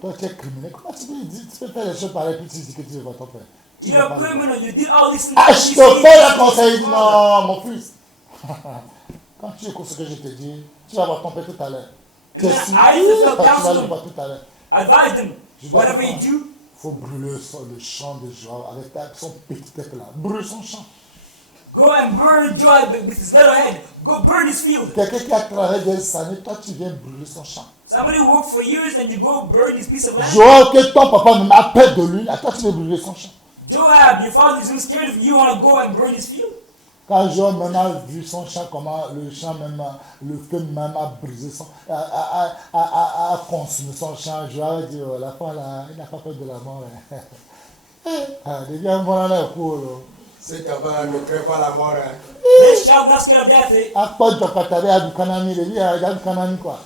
Toi, tu es criminel. Comment tu peux faire les choses pareilles puis tu dis que tu veux voir ton père? You're a criminal. You did all these things. Ah, je te fais le conseil. Non, mon fils. Quand tu écoutes ce que je te dis, tu vas voir ton père tout à l'heure. Tu vas le voir tout à l'heure. Advise them. Whatever you do. Il faut brûler le champ de joie avec son petit tête là. Brûle son champ. Go and burn Joab with his little head. Go burn his field. Quelqu'un qui a travaillé des années, toi tu viens brûler son champ. Somebody who worked for years and you go burn his piece of land. Joab, que ton papa même a peur de lui, toi tu veux brûler son champ. Joab, your father is scared of you. You want to go and burn his field? Quand Joab même a vu son champ, comment le champ même, le feu même a brisé a consumé son champ, Joab a dit, oh, la femme là, il n'a pas peur de la mort. Deviens bon dans le cours. Cet enfant ne craint pas la mort. This child not scared of death. Eh? À quoi tu as tapé à du canami, il y a du canami quoi.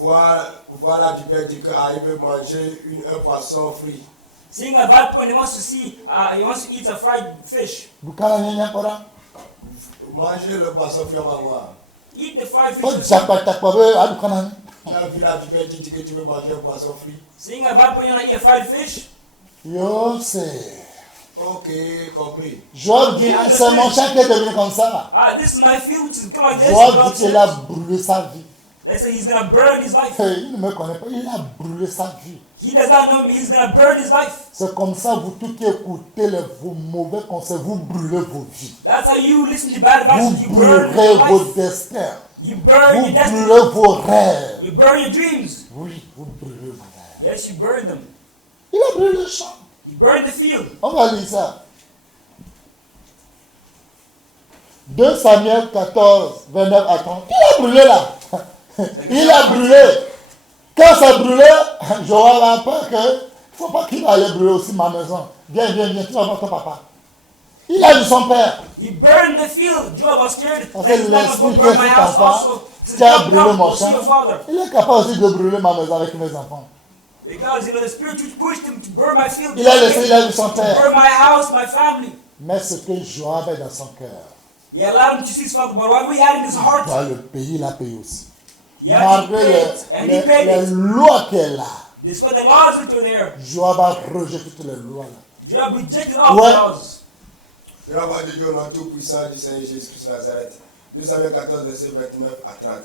Voilà du père dit qu'il veut manger un poisson frit. Seeing a bad point, he wants to eat a fried fish. Du canami, il n'y a pas là. Manger le poisson frit, on va voir. Eat the fried fish. Tu as du canami. Tu as vu là du père dit que tu veux manger un poisson frit. Seeing a bad point, you want to eat a fried fish? Yo, c'est. Ok, compris. Joab dit, c'est mon champ qui est devenu comme ça. This is my field, which is come like this. Joab dit qu'il a brûlé sa vie. They say he's going to burn his life. Il ne me connaît pas, il a brûlé sa vie. He does not know me, he's going to burn his life. C'est comme ça, vous tous qui écoutez vos mauvais conseils, vous brûlez vos vies. That's how you listen to bad advice. You Vous burn brûlez your vos life. destins. You burn Vous your destiny. brûlez vos rêves. You burn your dreams. Oui, vous brûlez vos rêves. Yes, you burn them. Il a brûlé le champ. You burn the field. On va lire ça. 2 Samuel 14, 29 à 30. Il a brûlé là. Il a brûlé. Quand ça brûlait, Joab a peur que il ne faut pas qu'il aille brûler aussi ma maison. Viens, tu vas voir ton papa. Il a dit son père. He burned the field. Joab was scared. Parce That que he's not l'esprit going to que burn my cet house enfant also. He said, qui a come, brûlé come, mon go see champ, your father. il est capable aussi de brûler ma maison avec mes enfants. Because, the spirit which pushed him to burn my field. Il a vu son To père. burn my house, my family. Mais ce que Joab est dans son cœur, He allowed him to see his father. But what we had in his heart, dans le pays, il a payé aussi. he had to Malgré pay it. And he paid les it. lois qu'elle a, Despite the laws which were there, Joab a rejeté toutes les lois là. Joab rejected all Ouais. the laws. Le roi de Dieu, nom tout-puissant du Seigneur Jésus-Christ de Nazareth. 2 Samuel 14, verset 29 à 30.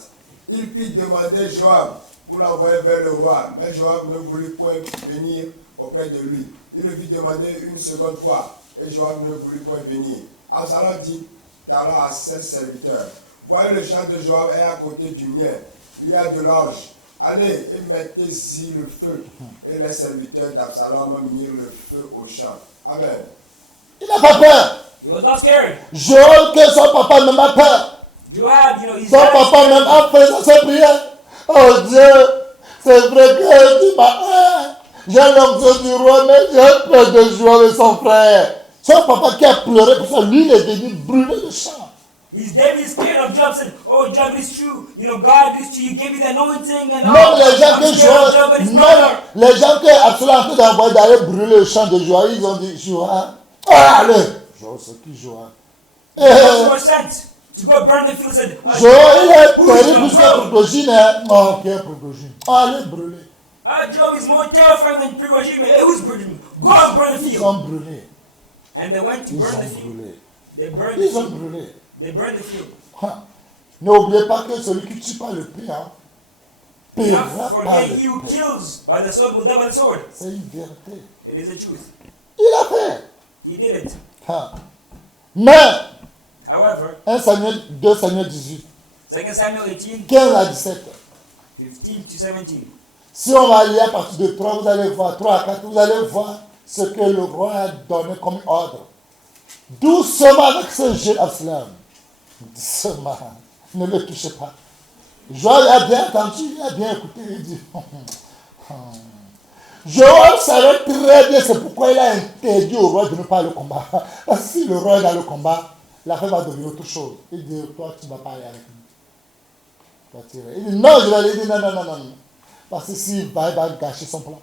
Il fit demander Joab pour l'envoyer vers le roi, mais Joab ne voulut point venir auprès de lui. Il le fit demander une seconde fois, et Joab ne voulut point venir. Absalom dit alors à ses serviteurs, voyez le champ de Joab est à côté du mien, il y a de l'orge. Allez et mettez-y le feu. Et les serviteurs d'Absalom mirent le feu au champ. Amen. Il n'a pas peur. He was not scared. Joab, que son papa même a peur. Joab, he's Son papa même a fait sa prière. Oh Dieu, c'est vrai que tu m'as. J'ai l'onction du roi, mais j'ai peur de Joab et son frère. Son papa qui a pleuré pour ça, lui, il est venu brûler le champ. David is scared of Job, said, oh, Job, it's true. God, it's true. You gave me the anointing and all. Même les gens I'm que scared of Job and his Joab, brother. même les gens qui Absalom a fait d'envoyer d'aller brûler le champ de Joab, ils ont dit, Joab, allez. Joab, c'est qui Joab? Those who were sent to go burn the field said, Joab, il est who is terrible your pour brother? Progine, hein? Oh, quel Progine. Allez brûler. Job is more terrifying than pre-regime. Hey, who's burning? Go and burn the Ils field. ont brûlé. And they went to Ils burn ont the field. brûlé. They burned the Ils ont field. brûlé. They burned the field. N'oubliez pas que celui qui tue par le pied, hein, Do paiera not par forget le he who pied. kills by the sword will die by the sword. C'est une vérité. It is the truth. Il a fait. He did it. Mais, However, 2 Samuel 18, 2 Samuel 18, 15 à 17. 15 to 17. Si on va lire à partir de 3, vous allez voir, 3 à 4, vous allez voir ce que le roi a donné comme ordre. Doucement avec ce jeune Absalom. Doucement. Ne le touchez pas. Joab a bien entendu, il a bien écouté, il dit. Joab savait très bien, c'est pourquoi il a interdit au roi de ne pas aller au combat. Parce que si le roi est dans le combat, l'affaire va devenir autre chose. Il dit, toi, tu ne vas pas aller avec nous. Il dit, non, je vais aller. Il dit, non. Parce que s'il va, il va gâcher son plan.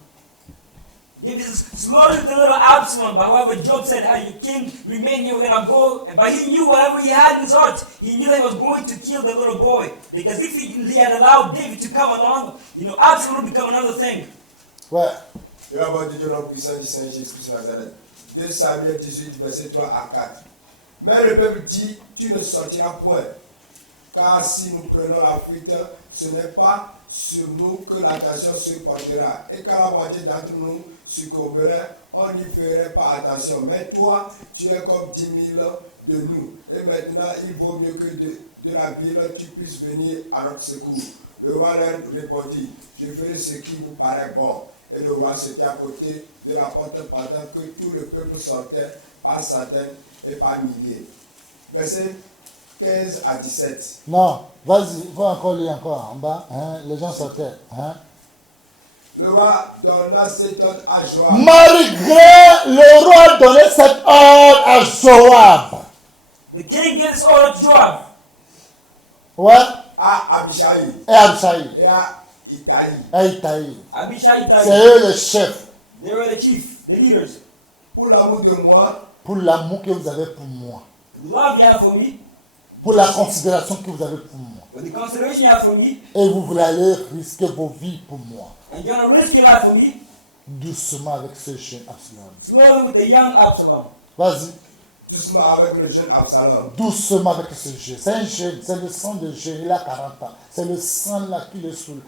David slaughtered the little Absalom. But however, Job said, "Hey, you king, remain here. We're gonna go." But he knew whatever he had in his heart. He knew that he was going to kill the little boy. Because if he had allowed David to come along, Absalom would become another thing. Ouais. Et la voix de Dieu dans le puissant du Seigneur Jésus-Christ de Nazareth. 2 Samuel 18, verset 3 à 4. Mais le peuple dit, tu ne sortiras point. Car si nous prenons la fuite, ce n'est pas sur nous que l'attention se portera. Et quand la moitié d'entre nous succomberait, on n'y ferait pas attention. Mais toi, tu es comme 10 000 de nous. Et maintenant, il vaut mieux que de la ville, tu puisses venir à notre secours. Le roi leur répondit, je ferai ce qui vous paraît bon. Et le roi s'était à côté de la porte pendant que tout le peuple sortait par centaines et par milliers. Verset 15 à 17. Non, vas-y, il faut encore lire encore en bas. Hein, les gens sortaient. Hein. Le roi donna cet ordre à Joab. Malgré le roi donner cet ordre à Joab. The king gave this order to Joab. Ouais. À Abishai Et Abishai. et à Itaï. Et Itaï. Abishai, C'est Ittai. eux les chefs. They were the chief, the leaders. Pour l'amour de moi, Pour l'amour que vous avez pour moi. The love you have for me, Pour la considération que vous avez pour moi. for the consideration you have for me, Et vous voulez aller risquer vos vies pour moi. and you're gonna risk your life for me, Doucement avec ce jeune Absalom. slowly with the young Absalom. Vas-y. doucement avec le jeune Absalom. Doucement avec ce jeune. C'est un jeune. C'est le sang de jeune. Il a 40 ans. C'est le sang là qui le saoule.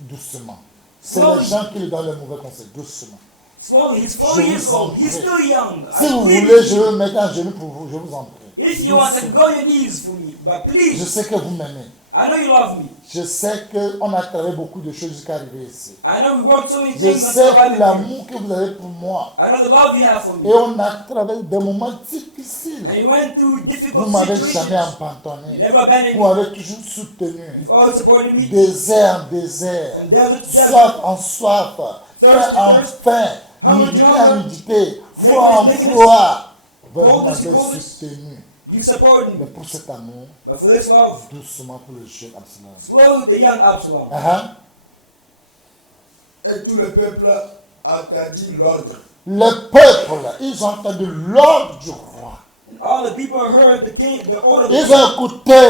Doucement. C'est les gens qui lui donnent le mauvais conseil. Doucement. Slowly, he's 40 years old. He's still young. Si I vous plead voulez, with je you. vais me mettre en genou pour vous. Je vous en prie. If you want to go on your knees for me, but Je please, sais que vous m'aimez. I know you love me. Je sais qu'on a travaillé beaucoup de choses jusqu'à arriver ici. I know we worked so many Je things sais until que I met you. l'amour que vous avez pour moi. I know the love you have for Et me. on a travaillé des moments difficiles. And you went through Vous difficult ne m'avez jamais situations. You abandonné. never abandoned Vous me. m'avez toujours soutenu. You've always supported me. Désert en désert. From desert to desert. Soif en soif. Faim Thirst to en thirst. faim. Hunger Nudité to en hunger. nudité. Froid en Nakedness to froid. Vous Coldness to m'avez coldness. soutenu. You supported Mais me. pour cet amour, But for this love, doucement pour le jeune Absalom. slowly with the young Absalom. Et tout le peuple entendit l'ordre. Le peuple, ils ont entendu l'ordre du roi. And all the people heard the king, the order of the Ils king. ont écouté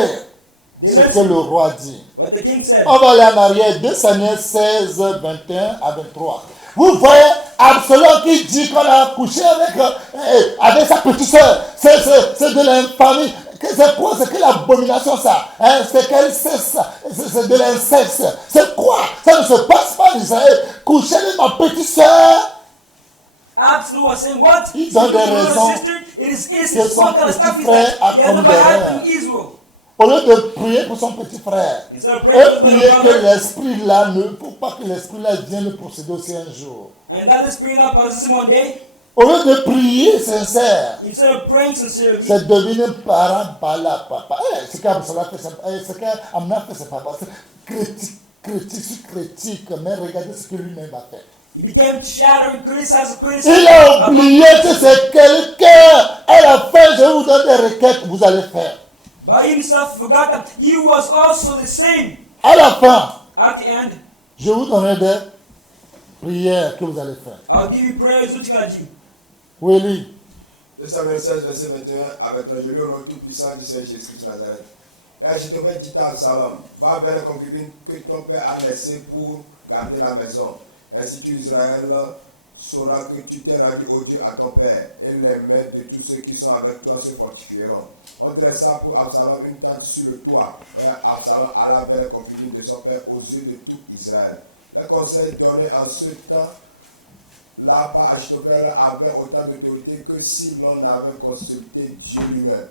ce que le roi dit. But the king said, On va aller en arrière, 2 Samuel 16, 21 à 23. Vous voyez Absalom qui dit qu'on a couché avec sa petite soeur. C'est de l'infamie. C'est quoi? C'est quelle abomination ça? Hein? C'est quel inceste ça? C'est de l'inceste. C'est quoi? Ça ne se passe pas en Israël. Coucher avec ma petite soeur. Absalom was saying, what? Ils ont des You know, raisons sister, it is que incest. son What kind of petit stuff is frère that? a It has never condamné. happened in Israel. Au lieu de prier pour son petit frère, Instead of praying et for prier the que brother, l'esprit là ne faut pas que l'esprit là vienne procéder aussi un jour. and that the spirit that possesses him one day, Au lieu de prier sincère, instead of praying sincerely, c'est devenir parent bala papa. Ce qu'Absalom fait, ce qu'Amna fait, c'est pas bon. C'est critique sur critique, mais regardez ce que lui-même a fait. he became shattered, criticized, Il a oublié que c'est quelqu'un. À la fin, je vous donne des requêtes, vous allez faire. By himself forgot that he was also the same. À la fin, At the end, je vous donnerai des prières que vous allez faire. I'll give you prayers, what you gonna do? Willy, 2 Samuel 16, verset 21, avec un joli au nom tout-puissant du Seigneur Jésus-Christ de Nazareth. Et Achitophél dit à Absalom, va vers la concubine que ton père a laissée pour garder la maison. Ainsi tu, Israël, sauras que tu t'es rendu odieux à ton père, et les mains de tous ceux qui sont avec toi se fortifieront. On dressa pour Absalom une tente sur le toit, et Absalom alla vers la concubine de son père aux yeux de tout Israël. Un conseil donné en ce temps là par Achitophél avait autant d'autorité que si l'on avait consulté Dieu lui-même.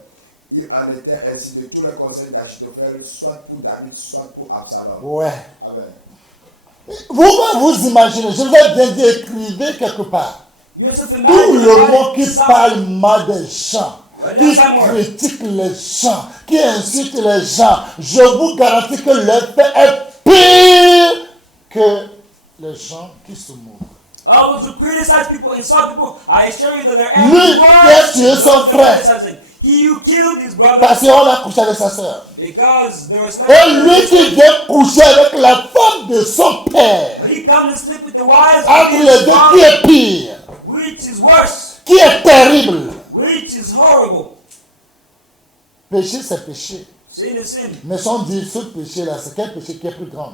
Il en était ainsi de tous les conseils d'Achitophél, soit pour David, soit pour Absalom. ouais. Amen. Vous imaginez, je vous ai bien dit, écrivez quelque part. You're so Tout familiar with le the monde qui Psalm. parle mal des gens, qui critique les gens, qui insulte les gens, je vous garantis que l'effet est pire que les gens qui se mourent. All those who criticize people, insult people, I assure you that they're Lui angry qui a tué son frère He who killed his brother parce qu'on a couché avec sa soeur. because there was Et lui qui vient coucher avec la femme de son père. He come and sleep with the wives of Entre les his deux, qui father. est pire? Which is worse? Qui est terrible? Which is horrible? Péché, c'est péché. Sin is sin. Mais si on dit ce péché-là, c'est quel péché qui est plus grand?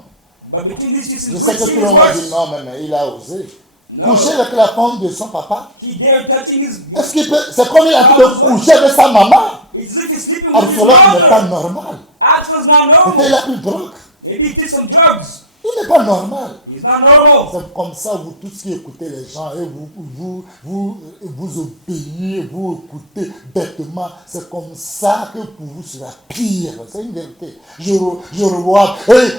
But between these two Je sins, sais which que sin tout le is monde dit worse? non, mais il a osé. No. Coucher avec la femme de son papa. He dared touching his. Est-ce qu'il peut. C'est comme il a pu coucher avec sa maman. It's as if he's sleeping with his Absalom n'est pas mother. normal. Absalom's not Peut-être normal. il a pris drogue. Maybe he took some drugs. Il n'est pas normal. He's not normal. C'est comme ça, vous tous qui écoutez les gens et vous obéissez, vous écoutez bêtement. C'est comme ça que pour vous sera pire. C'est une vérité. Jéroboam,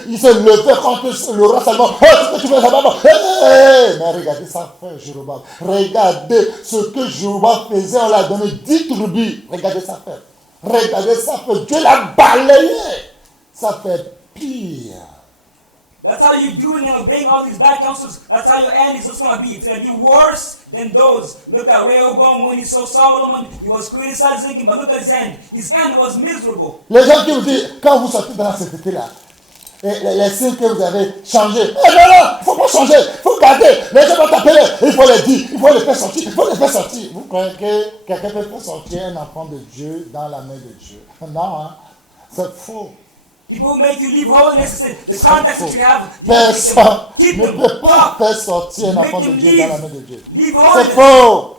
il s'est levé contre le roi Salomon. Oh, ce que tu fais, ça va pas. Mais regardez ça fait Jéroboam. Regardez ce que Jéroboam faisait. On l'a donné 10 tribus. Regardez ça fait. Regardez ça fait. Dieu l'a balayé. Ça fait pire. That's how you're doing and obeying all these bad counsels. That's how your end is just going to be. It's going to be worse than those. Look at Rehoboam when he saw Solomon. He was criticizing him, but look at his end. His end was miserable. Les gens qui vous disent, quand vous sortez dans la société-là, les signes que vous avez changés. Non, il ne faut pas changer. Il faut garder. Les gens vont t'appeler. Il faut les dire. Il faut les faire sortir. Il faut les faire sortir. Vous croyez que quelqu'un peut faire sortir un enfant de Dieu dans la main de Dieu? Non, hein? C'est faux. People who make you leave holiness and say the context that you have. Personne Keep ne them peut pas up. faire sortir un Make enfant de them Dieu leave. dans la main de Dieu. Leave C'est holiness. faux.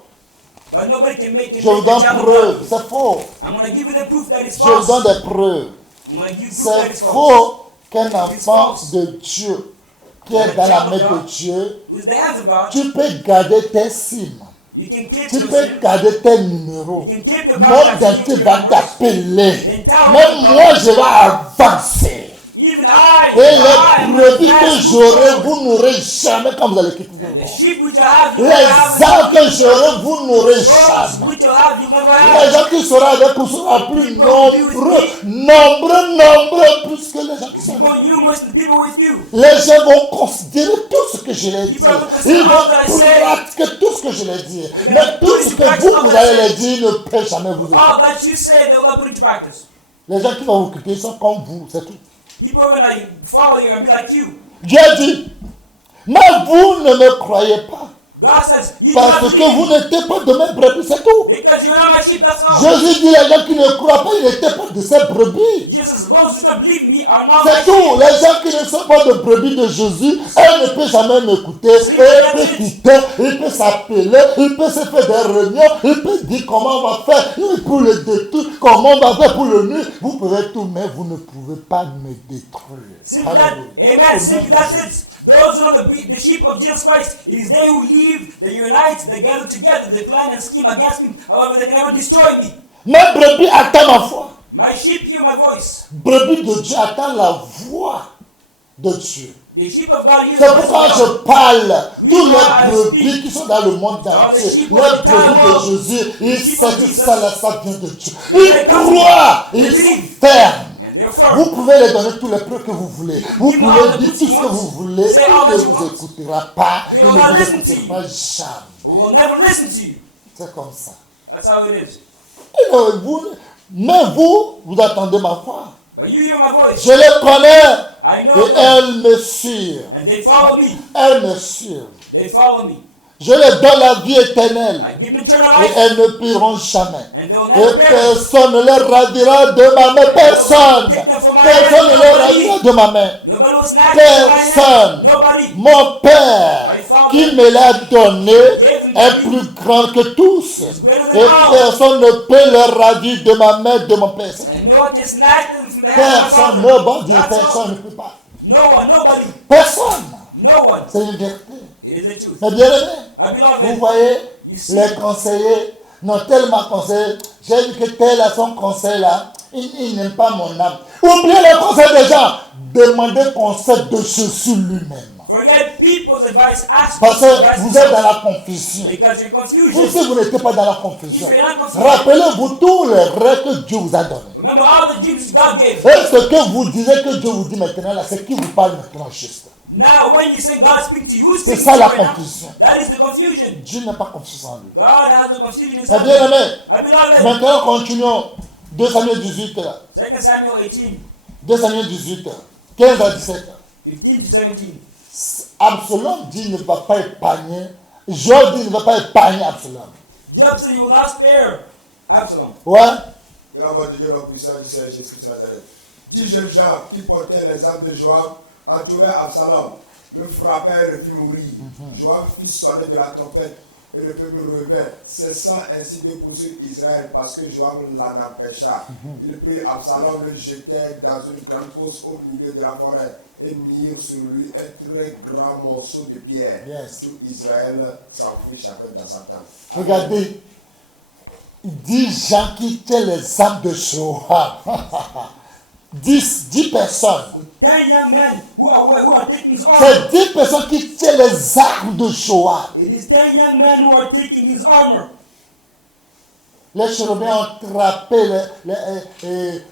But nobody can make it. Je vous Make a donne child of preuve. God. C'est faux. I'm going to give you the proof that it's Je vous false. donne des preuves. I'm going to give you proof that C'est it's false. faux qu'un enfant false. de Dieu qui est dans la main de Dieu, With the hands of God, tu peux garder tes cimes. you can keep Tu your peux sin. garder tes numéros. You can keep your Mon contacts. dentiste Keep va your numbers. t'appeler. Même moi, je vais avancer. Even I. Et I les will brebis que pass j'aurai, through. vous n'aurez jamais quand vous allez quitter le The monde. sheep which you have, you Les never have. âmes que j'aurai, vous n'aurez Those jamais. which you have, you never Les have. gens qui seront avec vous seront plus nombreux, plus que les gens qui sont More avec vous. numerous than the people with you. Les gens vont considérer tout ce que je leur dis. People will consider Ils all that I vont say. pratiquer tout ce que je leur dis. They're Mais gonna tout put ce into que practice vous, all vous that I allez say. leur dire ne peut jamais vous aider. All that you say, they will not put into practice. Les gens qui vont vous critiquer sont comme vous, c'est tout. People are going to follow you and be like you. Dieu dit, mais vous ne me croyez pas. God says, you do Parce not que believe vous me. n'étiez pas de mes brebis, c'est tout. Because you're not my sheep, that's all. Jésus dit, les gens qui ne croient pas, ils n'étaient pas de ses brebis. Jesus, those who don't believe me are not my C'est sheep. tout. Les gens qui ne sont pas de brebis de Jésus, elles ne peuvent jamais m'écouter. Elles peuvent quitter, ils peuvent s'appeler, ils peuvent se faire des réunions, ils peuvent dire comment on va faire pour le détruire, comment on va faire pour le nuire. Vous pouvez tout, mais vous ne pouvez pas me détruire. Simply that, amen. Simply that's it. Those who are the sheep of Jesus Christ, it is they who leave, they unite, they gather together, they plan and scheme against me. However, they can never destroy me. Mes brebis attendent ma voix. My sheep hear my voice. Brebis de Dieu attendent la voix de Dieu. The sheep of God hear C'est the voice pourquoi of je God. parle. Tous les brebis qui sont dans le monde entier, les brebis de Jésus, ils savent que ça vient de Dieu. Ils croient, ils sont fermes. And therefore, Vous pouvez les donner tous les preuves que vous voulez. Vous pouvez dire tout ce que vous voulez. Il ne vous écoutera pas. Il ne vous écoutera jamais. we will never listen to you. C'est comme ça. That's how it is. Mais vous attendez ma voix. But you hear my voice. Je les connais. I Et know them. elles me suivent. And they follow me. Elles me suivent. They follow me. Je les donne la vie éternelle. I give them eternal Et life. elles ne priront jamais. And they will Et never perish. personne ne les ravira de ma main. Personne. Personne ne les ravira de ma main. Nobody will snatch it from my hand. Personne. Nobody. Mon Père qui me l'a donné est plus grand que tous. Et personne ne peut le ravir de ma main, de mon Père. And no one can snatch them from the hand of Personne, my Father. nobody, That's personne all. ne peut pas. No one, nobody. Personne. No one. C'est une vérité. It is the truth. Mais bien aimé, I vous beloved, voyez, you see, les conseillers n'ont tellement conseillé. J'ai vu que tel a son conseil là. Il n'aime pas mon âme. Oubliez le conseil des gens. Demandez conseil de Jésus lui-même. forget people's advice. Ask Parce people's que advice. vous êtes dans la confusion. Because you're Vous, confusion. si vous n'étiez pas dans la confusion, If you're not confused, rappelez-vous tous les rêves que Dieu vous a donnés. remember all the dreams God gave. Et ce que vous disiez que Dieu vous dit maintenant là, c'est qui vous parle maintenant juste. Now, when you say God speak to you, who's C'est speaking ça to you la right now? confusion. That is the confusion. Dieu n'a pas confiance en lui. God has the confusion Mais inside. bien aimé, I beloved, maintenant continuons. 2 Samuel 18, là. 2 Samuel 18, 2 Samuel 18, 15 à 17. 15 to 17. Absalom dit ne va pas épargner. Joab dit ne va pas épargner Absalom. Job said he will not spare Absalom. Ouais. Et la voix de Dieu, la puissance du Seigneur Jésus-Christ de Nazareth. 10 jeunes gens qui portaient les armes de Joab entouraient Absalom, le frappèrent et le firent mourir. Joab fit sonner de la trompette et le peuple revint, cessant ainsi de poursuivre Israël parce que Joab l'en empêcha. Ils prirent Absalom, le jetèrent dans une grande fosse au milieu de la forêt et mirent sur lui un très grand morceau de pierre. Yes. Tout Israël s'enfuit chacun dans sa tente. Regardez. 10 gens qui tiennent les armes de Joab. 10 personnes. 10 young men who are taking his armor. C'est 10 personnes qui tiennent les armes de Joab. It is 10 young men who are taking his armor. Les chérubins ont attrapé,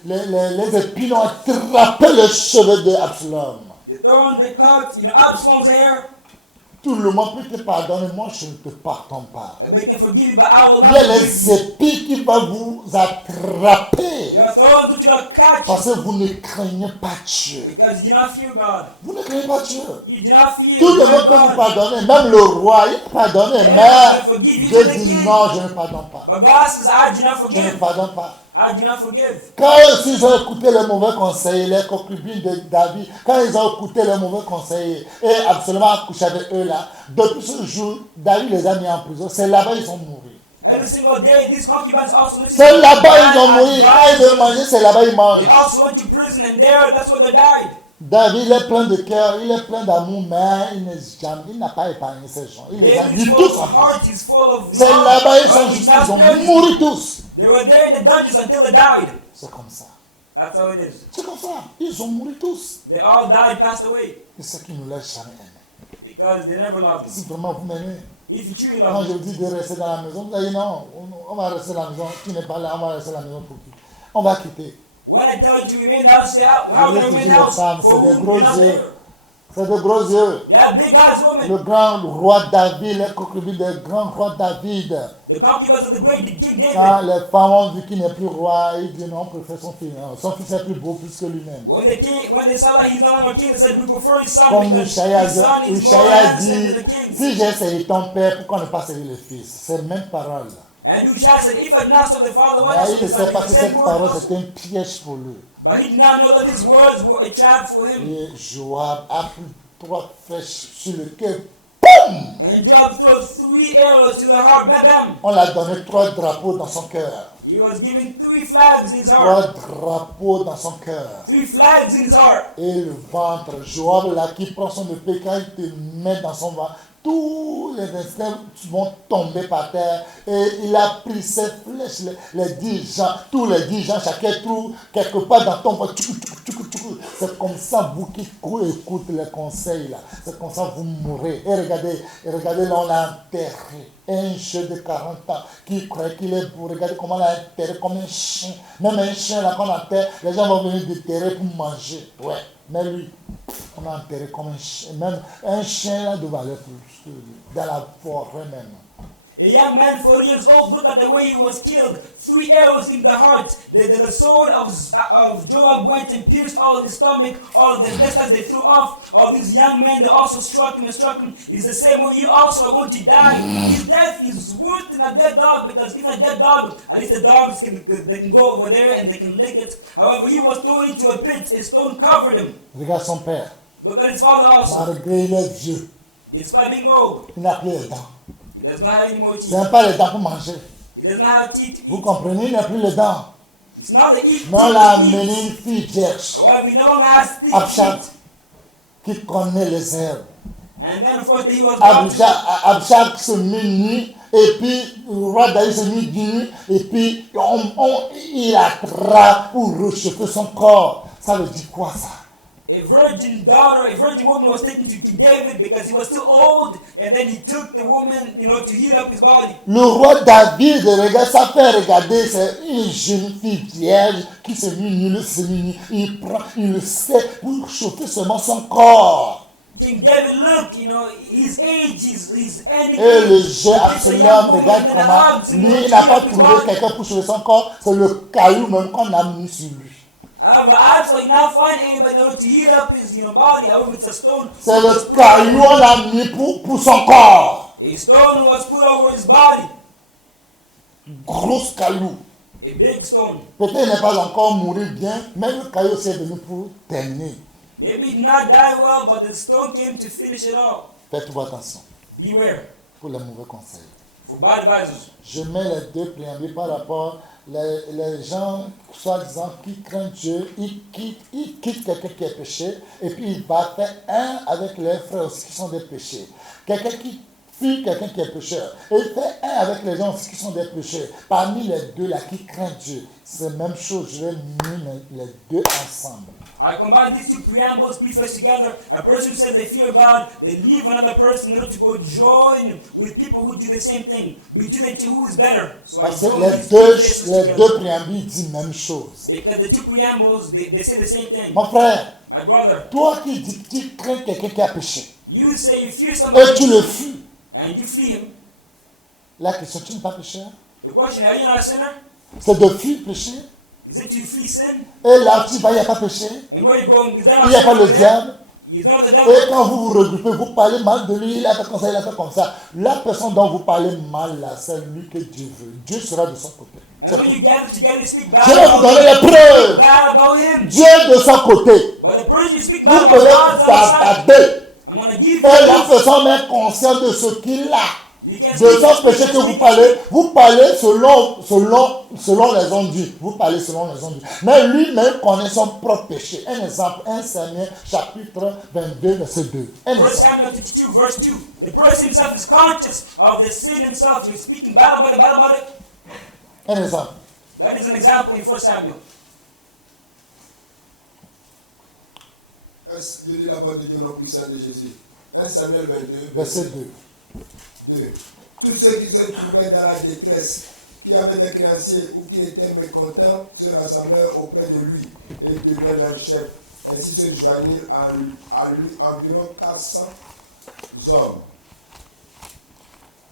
les épines ont attrapé les cheveux d'Absalom. The thorn, they cut, Absalom's hair. Tout le monde peut te pardonner, moi je ne te pardonne pas. And we can forgive you, but I will Il y not a forgive les you. épines qui vont vous attraper. There are thorns which are going to catch Parce you que vous ne craignez pas Dieu. because you do not fear God. Vous ne craignez pas Dieu. You do not fear Tout le monde peut vous God. pardonner, même le roi, il pardonne, Yeah, mais I forgive you, Dieu the dit king. non, je ne pardonne pas. But God says, I do not Je ne forgive. pardonne pas. I do not forgive. Quand ils ont écouté les mauvais conseils, les concubines de David, quand ils ont écouté les mauvais conseils et absolument accouché avec eux là, depuis ce jour, David les a mis en prison. C'est là-bas ils ont mouru. Every single day, these concubines also listen. C'est to là-bas God ils ont mouru. Quand ils veulent manger, c'est là-bas ils mangent. They also went to prison, and there, that's where they died. David il est plein de cœur, il est plein d'amour, mais il n'a pas épargné ces gens. Il les a David's mis full tous of en prison. heart, he's full of C'est love, là-bas ils sont but he juste, has ils ont everything. mouru tous. They were there in the dungeons until they died. C'est comme ça. That's how it is. C'est comme ça. Ils ont mouru tous. They all died, passed away, C'est ce qui nous laisse jamais aimer. because they never loved Si us. vraiment vous m'aimez, If you truly quand love je me, vous dis de rester dans la maison, vous allez non, on va rester dans la maison. Qui n'est pas là, on va rester dans la maison pour qui? On va quitter. when I tell you to remain in the house, how Je can I vais remain in toujours the les house? femmes, For c'est des whom? gros You're not yeux. there. C'est de gros yeux. Yeah, big eyes woman. Le grand roi David, les concubines du grand roi David. The concubines of the great King Quand David. les femmes ont vu qu'il n'est plus roi, ils disent non, on préfère son fils. Non, son fils est plus beau plus que lui-même. When they saw that he's no longer king, they said, we prefer his son Comme because Ishaïa his son is more a handsome dit, than the king. si j'ai servi ton père, pourquoi ne pas servir le fils? C'est la même parole. And Ushai said, if I did not serve the father, why Mais not il serve ne the sait son? pas It's que the same cette word parole also. c'est un piège pour lui. But he did not know that these words were a trap for him. Et Joab a pris 3 flèches sur le cœur. And Job threw 3 arrows to the heart, bam, bam. On l'a donné 3 drapeaux dans son cœur. He was given 3 flags in his 3 heart. drapeaux dans son cœur. 3 flags in his heart. Et le ventre, Joab là qui prend son épée, quand il te met dans son ventre, tous les instincts vont tomber par terre. Et il a pris ses flèches, les 10 gens, tous les 10 gens, chacun trouve quelque part dans ton ventre. C'est comme ça, vous qui écoutez les conseils là, c'est comme ça vous mourrez. Et regardez là, on l'a enterré. Un jeune de 40 ans qui croit qu'il est beau. Regardez comment on l'a enterré comme un chien. Même un chien là qu'on enterre, les gens vont venir déterrer pour manger. Ouais. Mais lui, on a enterré comme un chien. Même un chien là de valeur plus dans la forêt même. A young man, 40 years old, look at the way he was killed. 3 arrows in the heart. The sword of Joab went and pierced all of his stomach, all of the intestines they threw off. All these young men, they also struck him and struck him. It is the same way you also are going to die. His death is worse than a dead dog, because if a dead dog, at least the dogs can go over there and they can lick it. However, he was thrown into a pit. A stone covered him. Regarde son père. Look at his father also. Malgré il est vieux, Despite being old, il n'a plus les dents. he does not have any more Ce teeth. n'est pas les dents pour manger. He does not have teeth. Vous comprenez, il n'a plus les dents. It's not the eat. Mais on l'a teeth to amené eat. une fille vierge However, he no longer has teeth. Abshag, qui connaît les herbes. And then, of course, he was brought to Abshag se met nu, et puis le roi David se met nu, et puis il attrape pour réchauffer son corps. Ça veut dire quoi ça? a virgin daughter, a virgin woman was taken to King David because he was still old, and then he took the woman, to heat up his body. Le roi David, regarde, ça fait regarder, c'est une jeune fille vierge qui se met il prend, il le sait pour chauffer seulement son corps. King David, look, his age, he's ending. Et le age. jeu He takes a absolument, young woman regarde and then comment, hugs, lui, to il n'a heat pas up his trouvé body. quelqu'un pour chauffer son corps, c'est le caillou même qu'on a mis sur lui. However, Absalom did not find anybody in order to heat up his body. However, it's a stone. C'est le caillou qu'on a mis pour son corps. A stone was put over his body. Gros caillou. A big stone. Peut-être il n'est pas encore mouru bien, mais le caillou c'est venu pour terminer. Maybe he did not die well, but the stone came to finish it all. Faites-vous attention Beware pour les mauvais conseils. for bad advisors. Je mets les deux préambules par rapport les gens, soi-disant, qui craignent Dieu, ils quittent quelqu'un qui est péché, et puis il va faire un avec les frères aussi qui sont des péchés. Quelqu'un qui fuit quelqu'un qui est pécheur, et il fait un avec les gens aussi qui sont des pécheurs. Parmi les deux là qui craignent Dieu, c'est la même chose, je vais mettre les deux ensemble. I combine these two preambles, prefaced together. A person who says they fear God, they leave another person in order to go join with people who do the same thing. Between the two, who is better? So I Parce que join les these two places deux together. préambules disent la même chose. Because the two preambles, they say the same thing. Mon frère, My brother, toi qui dis que tu crains quelqu'un qui a péché, you say you fear et somebody tu le fuis, and you flee him. la question, tu n'es pas pécheur? The question, are you not a sinner? C'est de fuir le péché. Is it to flee sin? Et là, tu vas, il n'y a pas péché. And where you going? Is that Il n'y a pas sin le over there? diable. He's not the Et devil. quand vous vous regroupez, vous parlez mal de lui, il a fait comme ça, il a fait comme ça. La personne dont vous parlez mal, là, c'est lui que Dieu veut. Dieu sera de son côté. And when you gather together, you speak Je vais vous bad donner about les preuves. bad about him. Dieu est de son côté. But the person you speak Vous bad pouvez about God's on his side. bavarder. I'm going to give Et la you personne est consciente de ce qu'il a. You can De speak, son péché que vous parlez selon les ondes. Vous parlez selon les ondes. Mais lui-même connaît son propre péché. Un exemple, 1 Samuel chapitre 22, verset 2. Un 1 exemple. Samuel 22, verse 2. The person himself is conscious of the sin himself. You're speaking bad about it. Un exemple. That is an example in 1 Samuel. Je lis la parole de Dieu au nom puissant de Jésus. 1 Samuel 22, Verset 2. 2. Tous ceux qui se trouvaient dans la détresse, qui avaient des créanciers ou qui étaient mécontents, se rassemblèrent auprès de lui et devinrent leur chef. Ainsi se joignirent à lui environ 400 hommes.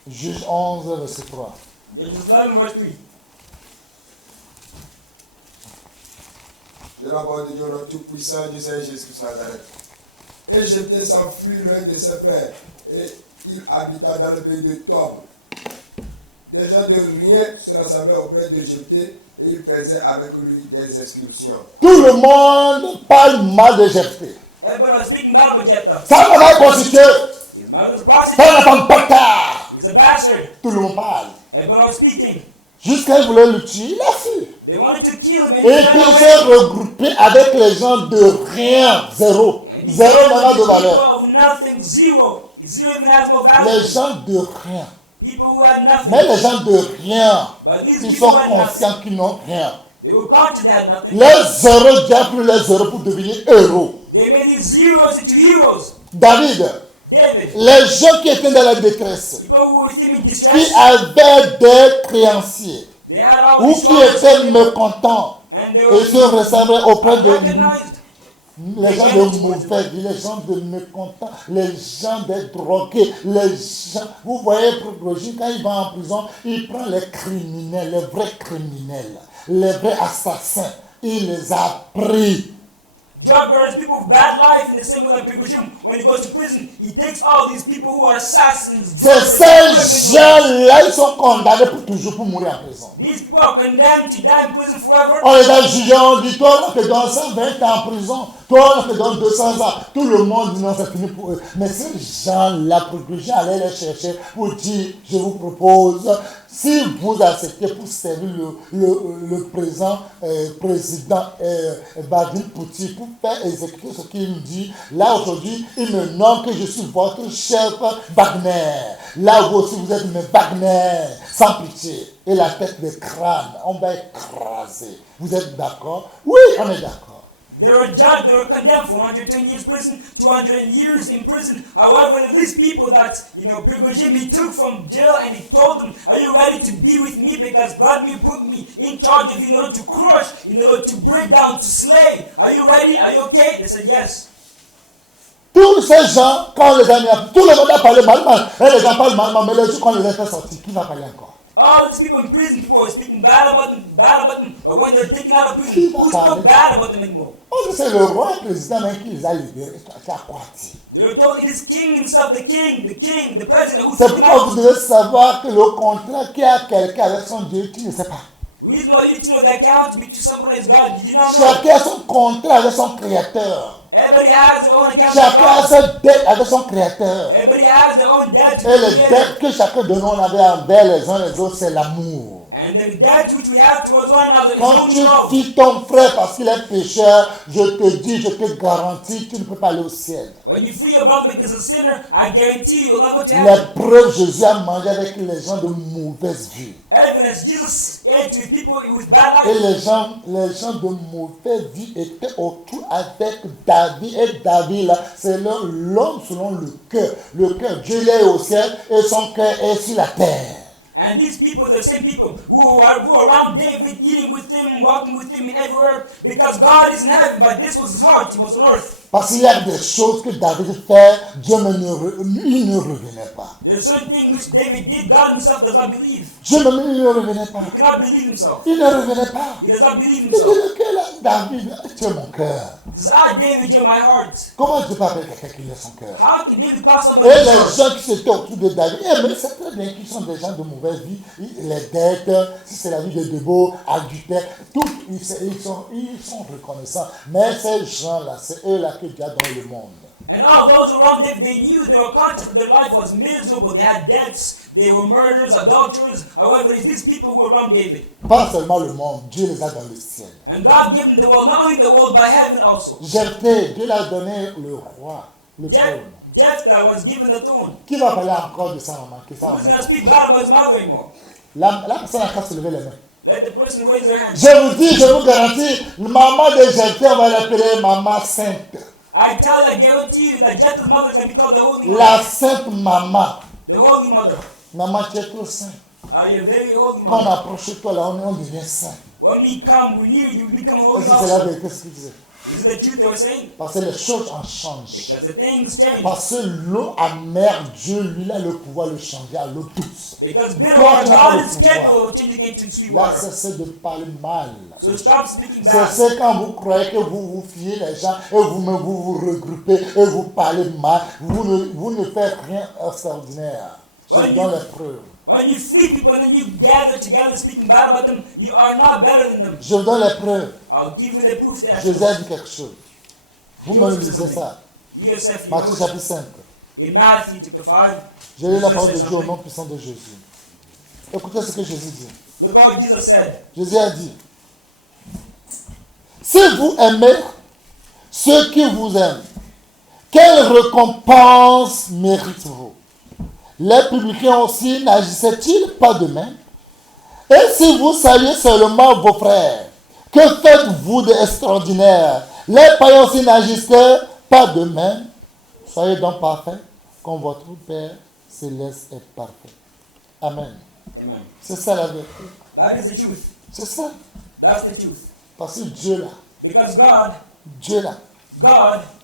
Juge 11, verset 3. Judges 11, verse 3. Je lis la parole de Dieu au nom tout-puissant du Seigneur Jésus-Christ de Nazareth. Et Jephthé s'enfuit l'un de ses frères, et il habita dans le pays de Tob. Les gens de rien se rassemblaient auprès de Jephthé, et ils faisaient avec lui des excursions. Tout le monde parle mal de Jephthé. Everybody was speaking bad about Jephthah. Ça ne va pas constituer. His mother's a Ça ne prostitute. va pas bâtard. He's a bastard. Tout le monde parle. Everybody was speaking. Jusqu'à il voulait le tuer, il a fui. They wanted to kill him. And Et he puis il ran s'est away. regroupé avec les gens de rien, zéro. And he Zéro killed n'a de people valeur. of nothing, zero. Zero even has no value. Les gens de rien. People who had nothing. Mais les gens de rien, But these ils people sont had nothing. conscients qu'ils n'ont rien. They were conscious they had nothing. Les zéros, Dieu a pris les zéros pour devenir héros. They made these zeros into heroes. David, David. les gens qui étaient dans la détresse, People who were with him in qui distress. avaient des créanciers, They had all ou these qui scholars, étaient mécontents, and they et se were ressemblaient auprès de recognized. les gens de mauvais vie, les gens de mécontents, les gens des drogués, les gens... Vous voyez, Roger, quand il va en prison, il prend les criminels, les vrais criminels, les vrais assassins. Il les a pris. Druggers, people with bad life, in the same way like Pigashim, when he goes to prison, he takes all these people who are assassins. C'est ces gens-là, ils sont condamnés pour toujours pour mourir en prison. These people are condemned to die in prison forever. On les a jugés, on dit, toi, on te donne 120 ans en prison, toi, on te donne 200 ans. Tout le monde dit non, c'est fini pour eux. Mais ces gens-là, Pigashim allait les chercher pour dire, je vous propose, si vous acceptez pour servir le président Vladimir Poutine, pour faire exécuter ce qu'il nous dit, là aujourd'hui, il me nomme que je suis votre chef Wagner. Là vous aussi, vous êtes mes Wagner, sans pitié. Et la tête des crânes, on va écraser. Vous êtes d'accord? Oui, on est d'accord. They were judged, they were condemned for 110 years prison, 200 years in prison. However, these people that, Prigozhin, he took from jail and he told them, are you ready to be with me? Because Vladimir put me in charge of you in order to crush, in order to break down, to slay. Are you ready? Are you okay? They said yes. Tous ces gens, quand on les a mis à... Tout le monde a parlé mal, et les gens parlent mal, mais les gens, quand on les a fait sortir, qui va parler encore? All these people in prison, people are speaking bad about them, but when they're taken out of prison, who spoke bad about them anymore? Oh, c'est le roi président même qui les a libérés. C'est à quoi dire? They were told it is King himself, the president who C'est took them pourquoi vous out. devez savoir que le contrat qu'il y a quelqu'un avec son Dieu, tu ne sais pas. The reason why you need to know that count between somebody is God. Did you not know? Chacun a son contrat avec son créateur. Everybody has their own account. Chacun a sa dette avec son créateur. Everybody has their own debt to Et les pay. dettes que chacun de nous avait envers les uns les autres, c'est l'amour. And the debt which we have towards one another is Quand only tu love. dis ton frère parce qu'il est pécheur, je te dis, je te garantis, tu ne peux pas aller au ciel. When you free your brother because he's a sinner, I guarantee you will not go to La heaven. preuve, Jésus a mangé avec les gens de mauvaise vie. Evidence, Jesus ate with people with bad Et life. les gens de mauvaise vie étaient autour avec David. Et David, là, c'est l'homme selon le cœur. Le cœur, Dieu est au ciel et son cœur est sur la terre. And these people, the same people who are around David, eating with him, walking with him in everywhere, because God is in heaven, but this was his heart, he was on earth. Parce qu'il y a des choses que David fait, Dieu il ne revenait pas. There's certain things which David did, God himself does not believe. Dieu il ne revenait pas. He cannot believe himself. Il ne revenait pas. He does not believe Il dit himself. lequel David, tu es mon cœur. He says, I, David, you're my heart. Comment tu peux appeler quelqu'un qui est son cœur? How can David pass on Et my les heart? gens qui étaient autour de David, mais c'est très bien qu'ils sont des gens de mauvaise vie, les dettes, si c'est la vie de débat, adultère, tout, ils sont reconnaissants. Mais ces gens-là, c'est eux-là que Dieu a dans le monde. And all those around David, they knew, they were conscious that their life was miserable. They had debts, they were murderers, adulterers. However, it's these people who were around David. Pas seulement le monde, Dieu les a dans le ciel. And God gave them the world, not only the world, but heaven also. Jephthé, Dieu l'a donné le roi, le trône. Jephthah was given the throne. Qui va parler encore de sa maman? Que sa Who's maman? going to speak bad about his mother anymore? La personne n'a qu'à se lever les mains. Let the person raise their hand. Je vous dis, je vous garantis, maman de Jephthé, on va l'appeler maman sainte. I tell you, I guarantee you that Jephthah's mother is going to be called the Holy La Mother. sainte maman. The Holy Mother. Maman, tu es trop sainte. Are you very holy Quand on mother? approche de toi, là, on devient saint. When we come, we near you, we become holy Parce que c'est la also. vérité ce qu'il disait. Isn't the truth they were saying? Parce que les choses en changent. Because the things change. Parce que l'eau amère, Dieu, lui, a le pouvoir de le changer à l'eau douce. Because bitter water, God is capable of changing it into sweet Là, water. cessez de parler mal. So stop speaking bad. Cessez quand vous croyez que vous vous fiez les gens et vous-même vous vous regroupez et vous parlez mal. Vous ne faites rien d'extraordinaire. Je vous donne les preuves. When you flee people and then you gather together speaking bad about them, you are not better than them. Je vous donne les preuves. I'll give you the proof that Jésus a dit quelque chose. Vous-même lisez ça. you yourself, you Matthieu know. chapitre 5. In Matthew chapter 5, J'ai lu la Jesus parole said de Dieu au nom something. puissant de Jésus. Écoutez ce que Jésus dit. Look what Jesus said. Jésus a dit, si vous aimez ceux qui vous aiment, quelle récompense méritez-vous? Les publicains aussi n'agissaient-ils pas de même? Et si vous saluez seulement vos frères, que faites-vous d'extraordinaire? Les païens aussi n'agissaient pas de même? Soyez donc parfaits, comme votre Père céleste est parfait. Amen. Amen. C'est ça la vérité. That is the truth. C'est ça. That's the truth. Parce que Dieu là, Because God,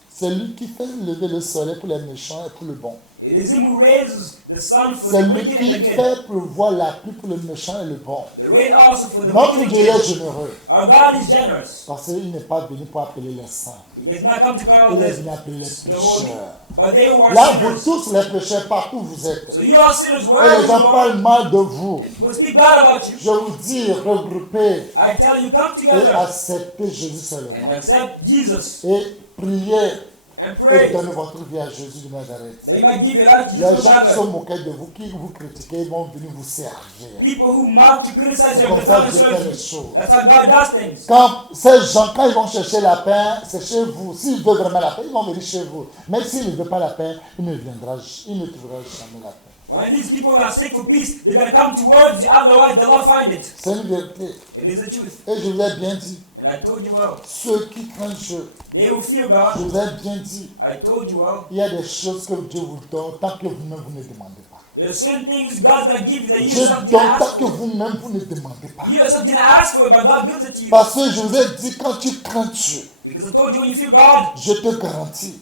c'est lui qui fait lever le soleil pour les méchants et pour le bon. it is Him who raises the sun for C'est the lui wicked qui and the good. fait pleuvoir la pluie pour le méchant et le bon. The rain also for the Notre wicked and Dieu est good. généreux. Our God is generous. Parce qu'il n'est pas venu pour appeler les saints. He does not come to call Il est the venu appeler les holy, pécheurs. but they who are Là, vous sinners. tous les pécheurs, partout où vous êtes. So you are sinners Et wherever les you gens are. parlent mal de vous. People speak bad about you. Je vous dis, regroupez I tell you, come et together acceptez Jésus and seulement. accept Jesus Et priez and et pray donnez votre vie à Jésus de Nazareth. that you might give your life to Les Jesus gens qui se Christ. moquent de vous, qui vous critiquent, ils vont venir vous servir. People who mock you, criticize C'est you, comme they ça come que and Dieu serve fait les you. choses. That's how God does things. Quand ces gens, quand ils vont chercher la paix, c'est chez vous. S'ils veulent vraiment la paix, ils vont venir chez vous. Mais s'ils ne veulent pas la paix, ils ne trouveront jamais la paix. When these people are sick for peace, they're going to come towards you, otherwise they'll not find it. C'est une vérité. It is the truth. Et je vous ai bien dit, And I told you well. ceux qui craignent Dieu, They who fear je God, vous ai bien dit, I told you well. il y a des choses que Dieu vous donne tant que vous-même vous ne demandez pas. There's certain things God's going to give you that you Dieu yourself didn't donne tant ask que for. vous-même vous ne demandez pas. You yourself didn't ask for it, but God gives it to you. Parce que je vous ai dit, quand tu crains Dieu, Because I told you when you fear God, je te garantis,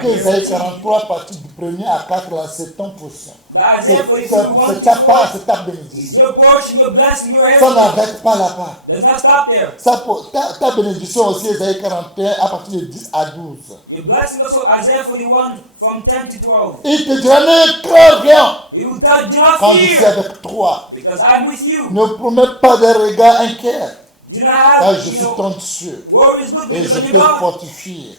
I que Isaïe guarantee you 43, partie du 1er à 4, là, c'est ton portion. that Isaiah 43, 1 C'est ta to part, 4 c'est ta is bénédiction. your portion, your blessing, your Ça heritage. n'arrête pas là-bas. Does not stop there. Ta bénédiction aussi, Isaïe 41, à partir de 10 à 12. Your blessing also, Isaiah 41, from 10 to 12. Il te dira, ne crains rien He will tell you, do not quand je suis fear, avec toi. because I'm with you. Ne promets pas des regards inquiets, Do not car have, je you suis know, ton Dieu. worries, look, Et because je on te your God. fortifie.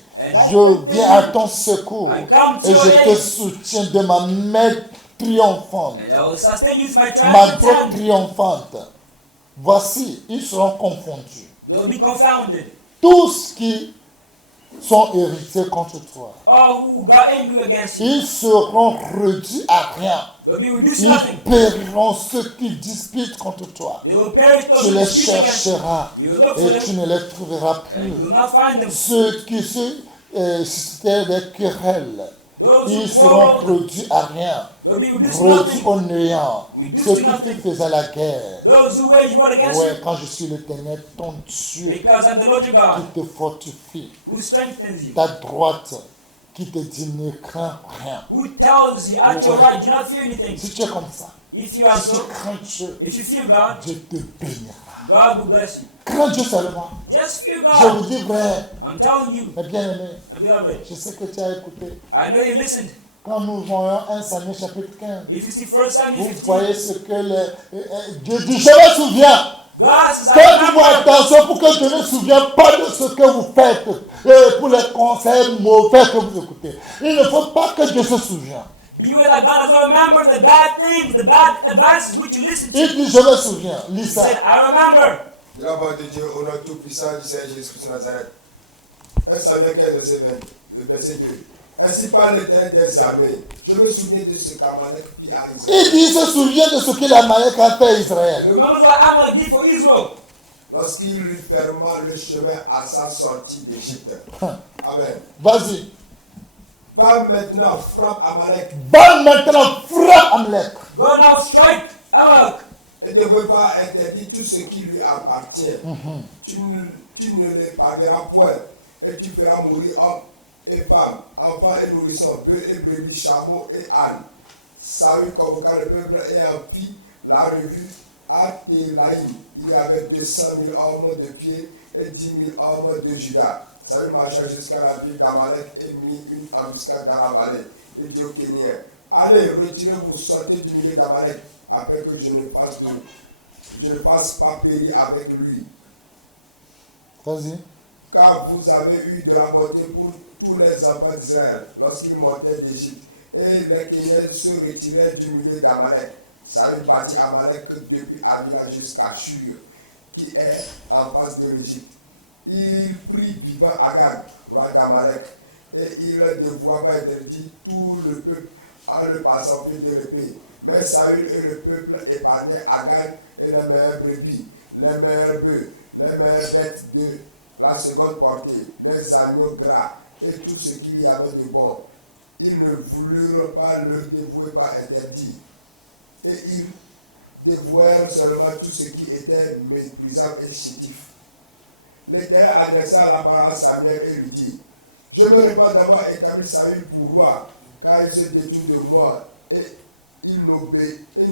Je viens à ton secours. I come to Et your je te aid. soutiens de ma main triomphante. And I will sustain you with my Ma triumphant droite hand. triomphante. Voici, ils seront confondus. They will be confounded. Tous qui sont irrités contre toi. All who got angry against you, Ils seront réduits à rien. will be reduced to Ils nothing. périront ceux qui disputent contre toi. They will perish those Tu who les speak against you. chercheras You will look for et tu them, ne les trouveras and plus. you will not find them. Ceux qui se suscitaient des querelles, Those who ils seront quarrel, réduits à rien, will be reduced to réduits nothing. au néant. Reduced Ceux to qui nothing. te faisaient la guerre. Those who wage war against Ouais, you, quand je suis l'Éternel, ton Dieu, because I'm the Lord your qui God, te fortifie, who strengthens you, ta droite, qui te dit ne crains rien. who tells you at your right, do not fear anything. Si tu es comme ça, If you are si tu so, crains Dieu, if you fear God, Dieu te bénira. God will bless you. Crains Dieu seulement. Just fear Je vous God. dis vrai, I'm telling you, mes bien-aimés, my beloved. je sais que tu as écouté. I know you listened. Quand nous voyons 1 Samuel chapitre 15, If you see 1 Samuel vous 15, voyez ce que Dieu dit. Je me souviens. God says, I Faites-moi remember. attention pour que je ne me souvienne pas de ce que vous faites pour les conseils mauvais que vous écoutez. Il ne faut pas que Dieu se souvienne. Beware that God does not remember the bad things, the bad advices which you listen to. Il dit, je me souviens. Lis He ça. said, I remember. De la part de Dieu, au nom tout-puissant du Seigneur Jésus-Christ de Nazareth. 1 Samuel 15, verset 20, verset 2. Ainsi parle l'Éternel des armées. Je me souviens de ce qu'Amalek fit à Israël. Il dit, il se souvient de ce qu'il a fait à Israël. Remember what Amalek did for Israel. Lorsqu'il lui ferma le chemin à sa sortie d'Égypte. Amen. Vas-y. Va maintenant, frappe Amalek. Va maintenant, frappe Amalek. Go now, strike Amalek. Et ne veux pas interdire tout ce qui lui appartient. Tu ne l'épargneras point. Et tu feras mourir hommes et femmes, enfants et nourrissons, bœufs et brebis, chameaux et ânes. Saül convoqua le peuple et en fit la revue à Télaïm. Il y avait 200 000 hommes de pied et 10 000 hommes de Juda. Saül marcha jusqu'à la ville d'Amalek et mit une embuscade dans la vallée. Il dit aux Kéniens, allez, retirez-vous, sortez du milieu d'Amalek, afin que je ne fasse pas périr avec lui. Vas-y. Car vous avez eu de la beauté pour tous les enfants d'Israël lorsqu'ils montaient d'Égypte. Et les Kéniens se retiraient du milieu d'Amalek. Saül bâtit Amalek depuis Avila jusqu'à Shur, qui est en face de l'Égypte. Il prit vivant Agag, roi d'Amalek, et il dévoua pas interdit tout le peuple en le passant au pied de l'épée. Mais Saül et le peuple épargnaient Agag et les meilleures brebis, les meilleurs bœufs, les meilleures bêtes de la seconde portée, les agneaux gras et tout ce qu'il y avait de bon. Ils ne voulurent pas le dévouer par interdit. Et ils dévouèrent seulement tout ce qui était méprisable et chétif. L'Éternel adressa la parole à Samuel et lui dit, je me répands d'avoir établi Saül pour roi, car il se détourne de moi et il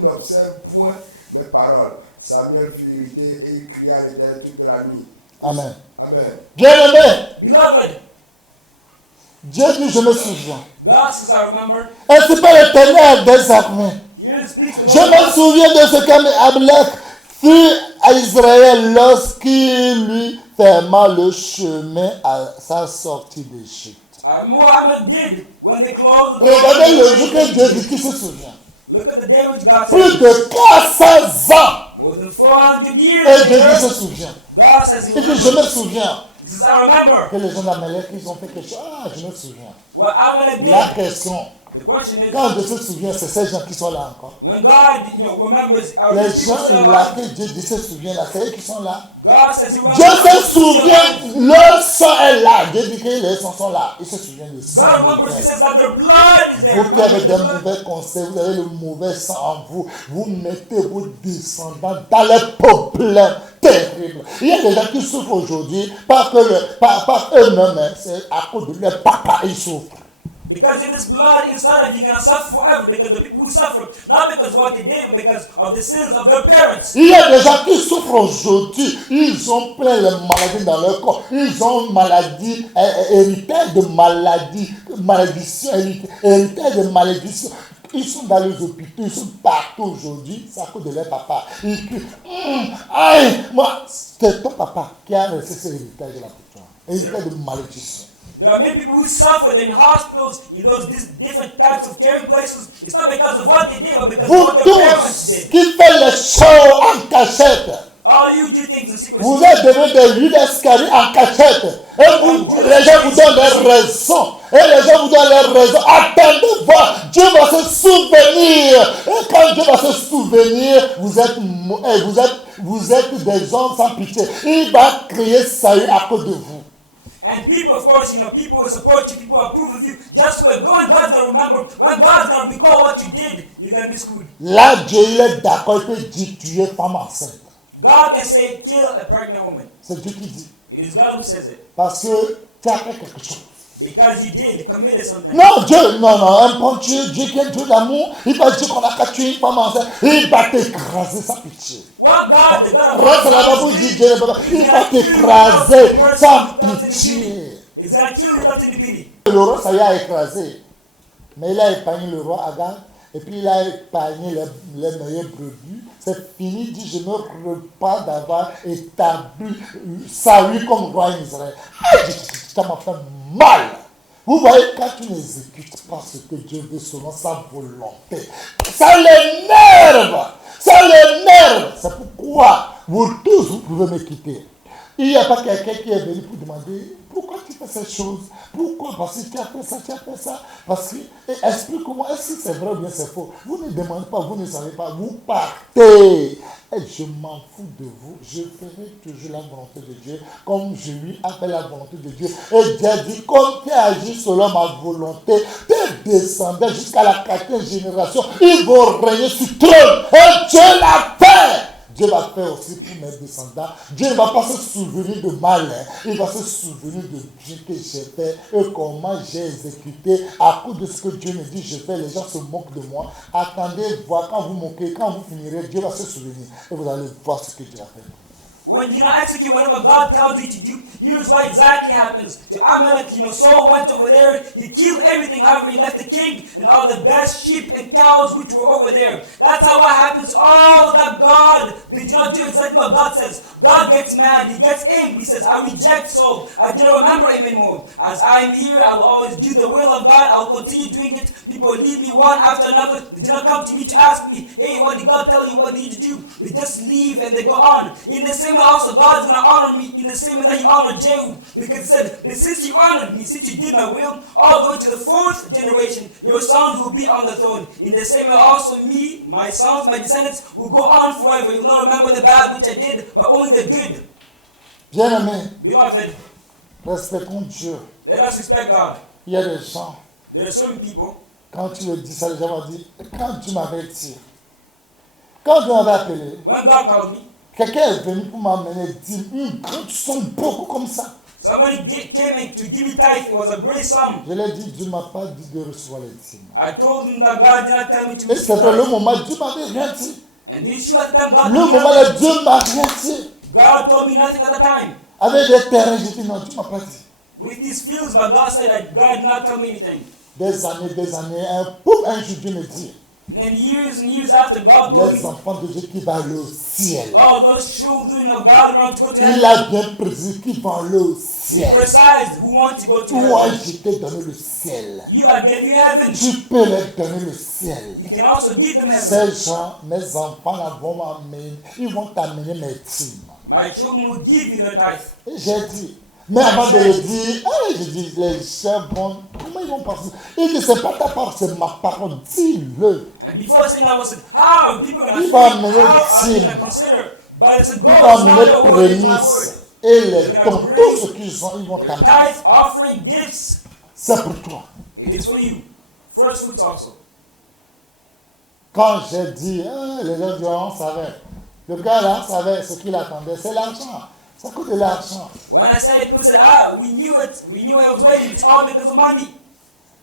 n'observe point mes paroles. Samuel fut irrité et il cria à l'Éternel toute la nuit. Amen. Amen. Bien-aimé, Beloved, Dieu dit, je me souviens. God says, I remember. Ainsi par l'Éternel des armées. Here speaks the Je Lord me God. souviens de ce qu'Amalek fit à Israël lorsqu'il lui ferma le chemin à sa sortie d'Égypte. Muhammad did when they closed the Regardez le jour door. que Dieu dit qu'il se souvient. Look at the day which God Plus said. de 400 ans. More than 400 Et years Dieu dit se later, souvient. God says he Il dit, je me remembers. souviens He says, I remember que les gens d'Amalek, ils ont fait quelque chose. Ah, je me souviens. what Amalek La did. question, The question is, quand Dieu se souvient, c'est ces gens qui sont là encore. when God, remembers our Les people gens still là alive, que Dieu dit se souvient là, c'est eux qui sont là. God says he Dieu remembers. se souvient, leur sang est là. Dieu dit que les sangs sont là. Il se souvient de ça. God remembers, he says that their blood is there. Vous qui avez Remember des the blood. mauvais conseils, vous avez le mauvais sang en vous, vous mettez vos descendants dans les problèmes terribles. Il y a des gens qui souffrent aujourd'hui par eux-mêmes, hein. C'est à cause de leur papa ils souffrent. Because of this blood inside of you, you're going to suffer forever. Because the people who suffer, not because of what they did, but because of the sins of their parents. Il y a des gens qui souffrent aujourd'hui. Ils ont plein de maladies dans leur corps. Ils ont maladie, héritage de maladies, malédiction, héritage de malédiction. Ils sont dans les hôpitaux, ils sont partout aujourd'hui. C'est à cause de leur papa. Ils crient, aïe, moi, c'est ton papa qui a reçu ce héritage de la pour toi. Héritage de malédiction. There are many people who suffer. They're in hospitals, in those different types of caring places. It's not because of what they did, but because of Vous what their parents tous did. qui faites les choses en cachette, All you do things in secret. vous êtes devenus des Judas Iscariot en cachette. Et les gens vous donnent des raisons. Et les gens vous donnent les raisons. Attendez voir. Dieu va se souvenir. Et quand Dieu va se souvenir, vous êtes des gens sans pitié. Il va créer salut à cause de vous. And people, of course, people will support you, people will approve of you. Just when God's going to remember, when God's going to recall what you did, you're going to be screwed. Là, Dieu il est d'accord. Il peut dire tuer femme enceinte. God can say, kill a pregnant woman. C'est Dieu qui dit. It is God who says it. Parce que tu as fait quelque chose. Because you did, committed something. Non, Dieu, non, un bon Dieu, Dieu qui est Dieu d'amour, il va dire qu'on a qu'à tuer une femme enceinte, il va t'écraser sans pitié. What God, the God of Reste là-bas pour dire Dieu, il va t'écraser sans pitié. He's going to kill you without any pity. Le roi, ça y a écrasé. Mais il a épargné le roi Agag, et puis il a épargné les meilleurs brebis. C'est fini, il dit, je me repens d'avoir établi Saül comme roi en Israël. Ça m'a fait mal. Vous voyez, quand tu n'exécutes pas ce que Dieu veut selon sa volonté, ça l'énerve. Ça l'énerve. C'est pourquoi vous tous, vous pouvez me quitter. Il n'y a pas quelqu'un qui est venu pour demander pourquoi tu fais ces choses. Pourquoi? Parce que tu as fait ça, tu as fait ça. Parce que, explique-moi, est-ce que c'est vrai ou bien c'est faux? Vous ne demandez pas, vous ne savez pas, vous partez. Et je m'en fous de vous. Je ferai toujours la volonté de Dieu comme je lui ai fait la volonté de Dieu. Et Dieu dit, comme tu as agi selon ma volonté, tes descendants jusqu'à la 4e génération, ils vont régner sur le trône. Et Dieu l'a fait. Dieu va faire aussi pour mes descendants. Dieu ne va pas se souvenir de mal. Il va se souvenir de Dieu que j'ai fait et comment j'ai exécuté. À cause de ce que Dieu me dit, je fais, les gens se moquent de moi. Attendez, voir quand vous moquez, quand vous finirez, Dieu va se souvenir. Et vous allez voir ce que Dieu a fait. When you don't execute whatever God tells you to do, here's what exactly happens. To Amalek, Saul went over there, he killed everything, however, he left the king and all the best sheep and cows which were over there. That's how what happens. All that God did not do exactly what God says. God gets mad, he gets angry, he says, I reject Saul. I didn't remember him anymore. As I am here, I will always do the will of God. I will continue doing it. People leave me one after another. They do not come to me to ask me, hey, what did God tell you? What did you do? They just leave and they go on. In the same way also, God is going to honor me in the same way that he honored Jehu. Because he said, since you honored me, since you did my will, all the way to the 4th generation, your sons will be on the throne. In the same way also me, my sons, my descendants, will go on forever. You will not remember the bad which I did, but only the good. Bien-aimé, Beloved, respectons Dieu. let us respect God. Il y a des gens, There are certain people, quand tu le dis ça, les gens vont dire, quand Dieu m'avait dit, quand Dieu m'avait appelé, when God called me, quelqu'un est venu pour m'amener dire, quand tu sens beaucoup comme ça. somebody came in to give me tithe. It was a great sum. Je l'ai dit, Dieu ne m'a pas dit de recevoir les dîmes. I told him that God did not tell me to Et receive c'était le tithe. moment, Dieu m'avait rien dit. And the issue at the time, God Le told me moment là, nothing. Dieu m'a rien dit. God told me nothing at the time. Avec des terrains, j'ai dit non, Dieu m'a pas dit. With these feelings, but God said that God did not tell me anything. Des années, un jour Dieu me dit, And years after, God told les me, enfants de Dieu qui vont aller au ciel. all those children of God want to go to Il heaven. a bien précisé qu'ils vont aller au He ciel. precised who want to go to Toi, heaven. je t'ai donné le ciel. You, I gave you heaven. Tu peux leur donner le ciel. You can also give them heaven. Ces gens, mes enfants, là, vont m'amener, ils vont t'amener mes dîmes. My children will give you their tithe. Et j'ai dit, mais avant de le dire, je dis, les gens vont, comment ils vont penser? Il dit, c'est pas ta parole, c'est ma parole, dis-le. And before saying that, I was saying, how people are going to Il va think? amener How are they le going to consider? But I said, Il go, va it's amener not your word, it's my prémices word. et les dons, tout ce qu'ils ont, ils vont The t'amener. tithe, offering, gifts, C'est pour toi. it is for you. First fruits also. Quand j'ai dit, les gens diront, on savait. Le gars là, on savait ce qu'il attendait, c'est l'argent. Ça coûte de l'argent. When I said it, people said, we knew it. We knew I was waiting. It's all because of money.